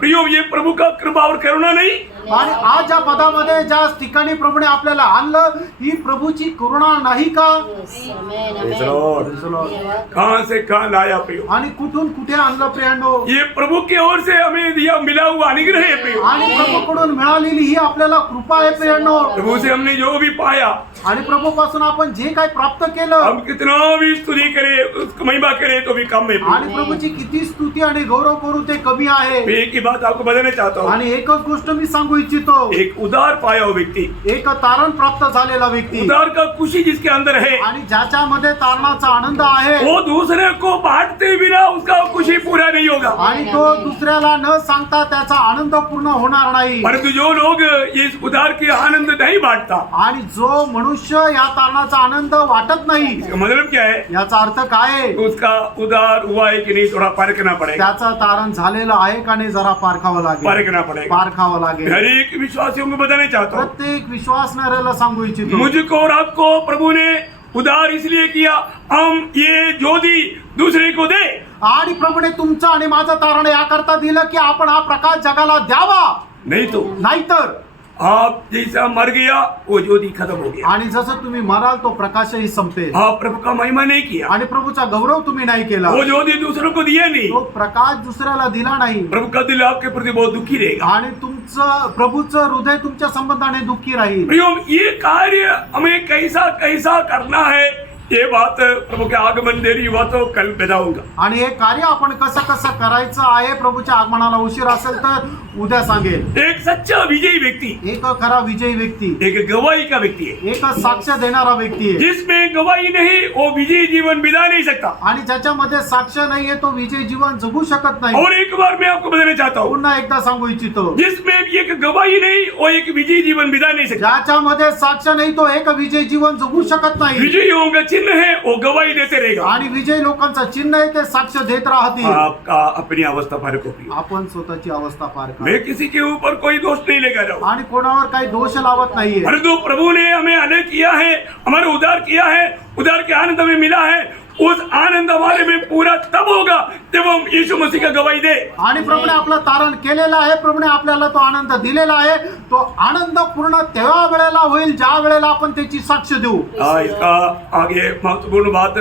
प्रियो ये प्रभु का कृपा और करुणा नहीं। आणि आज ज्या पदामध्ये ज्या ठिकाणी प्रभूने आपल्याला आणलं ही प्रभूची करुणा नाही का? आमेन, Praise amen. Lord. Praise the Lord. कहाँ से कहाँ लाया प्रियो। आणि कुठून कुठे आणलं प्रियांनो? ये प्रभु की ओर से हमें दिया मिला हुआ अनुग्रह है प्रियो। आणि प्रभूकडून मिळालेली ही आपल्याला कृपा आहे प्रियांनो। प्रभु से हमने जो भी पाया, आणि प्रभूपासून आपण जे काही प्राप्त केलं हम कितना भी स्तुति करे, उसकी महिमा करे तो भी कम है प्रियो। आणि प्रभूची किती स्तुती आणि गौरव करू ते कमी आहे। मैं एक ही बात आपको बताना चाहता हूँ। आणि एकच गोष्ट मी सांगू इच्छितो, एक उदार पाया हुआ व्यक्ति, एक तारण प्राप्त झालेला व्यक्ती उदार का खुशी जिसके अंदर है, आणि ज्याच्यामध्ये तारणाचा आनंद आहे वो दूसरे को बांटते बिना उसका खुशी पूरा नहीं होगा। आणि तो दुसऱ्याला न सांगता त्याचा आनंद पूर्ण होणार नाही। परंतु जो लोग इस उदार की आनंद नहीं बांटता, आणि जो मनुष्य या तारणाचा आनंद वाटत नाही, इसका मतलब क्या है, याचा अर्थ काय आहे? उसका उदार हुआ है कि नहीं थोड़ा परखना पड़ेगा। त्याचा तारण झालेलं आहे का नाही जरा पारखावं लागेल, परखना पड़ेगा। पारखावं लागेल। हर एक विश्वासियों को बताना चाहता हूँ, प्रत्येक विश्वासणाऱ्याला सांगू इच्छितो, मुझको और आपको प्रभु ने उदार इसलिए किया हम ये ज्योति दूसरे को दे। आणि प्रभूने तुमचं आणि माझं तारण याकरता दिलं की आपण हा प्रकाश जगाला द्यावा, नहीं तो नाहीतर आप जैसा मर गया वो ज्योति खत्म हो गया। आणि जसं तुम्ही मराल तो प्रकाशही संपेल। आप प्रभु का महिमा नहीं किया, आणि प्रभूचा गौरव तुम्ही नाही केला, वो ज्योति दूसरों को दिया नहीं, तो प्रकाश दुसऱ्याला दिला नाही। प्रभु का दिल आपके प्रति बहुत दुखी रहेगा। आणि तुमचं प्रभूचं हृदय तुमच्या संबंधाने दुःखी राहील। प्रियो, ये कार्य हमें कैसा कैसा करना है, ये बात प्रभु के आगमन देरी हुआ तो कल बताऊंगा। आणि हे कार्य आपण कसं कसं करायचं आहे, प्रभूच्या आगमनाला उशीर असेल तर उद्या सांगेल। एक सच्चा विजयी व्यक्ति, एक खरा विजयी व्यक्ती, एक गवाही का व्यक्ति है। एक साक्ष देणारा व्यक्ती आहे। जिसमें गवाही नहीं वो विजयी जीवन बिता नहीं सकता। आणि ज्याच्यामध्ये साक्ष नाहीये तो विजयी जीवन जगू शकत नाही। और एक बार मैं आपको बताना चाहता हूँ, पुन्हा एकदा सांगू इच्छितो, जिसमें एक गवाही नहीं वो एक विजयी जीवन बिता नहीं सकता। ज्याच्यामध्ये साक्ष नाही तो एक विजयी जीवन जगू शकत नाही। विजयियों का चिन्ह है वो गवाही देते रहेगा। आणि विजयी लोकांचा चिन्ह आहे ते साक्ष देत राहतील। आपका अपनी अवस्था पर को आपण स्वतःची अवस्था पार करा। मैं किसी के ऊपर कोई दोष नहीं लेकर जाऊँ, आणि कोणावर काही दोष लावत नाहीये। परंतु प्रभु ने हमें अलग किया है, हमारे उद्धार किया है, उद्धार के आनंद हमें मिला है। उस आनंद हमारे में पूरा तब होगा जब हम यीशु मसीह का गवाही दे। आणि प्रभूने आपलं तारण केलेलं आहे, प्रभूने आपल्याला तो आनंद दिलेला आहे। तो आनंद पूर्ण तेव्हा वेळेला होईल ज्या वेळेला आपण त्याची साक्ष देऊ। इसका आगे महत्वपूर्ण बात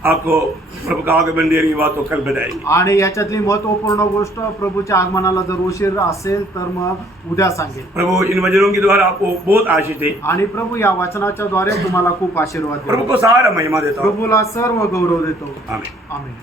आपको प्रभु का आगमन देरी हुआ तो कल बताएंगे। आणि याच्यातली महत्वपूर्ण गोष्ट प्रभूच्या आगमनाला जर उशीर असेल तर मग उद्या सांगेल। प्रभु इन वचनों के द्वारा आपको बहुत आशीष दे। आणि प्रभू या वचनाच्या द्वारे तुम्हाला खूप आशीर्वाद प्रभु देतो। को सारा महिमा देता हूँ। प्रभूला सर्व गौरव देतो। आमीन। आमेन।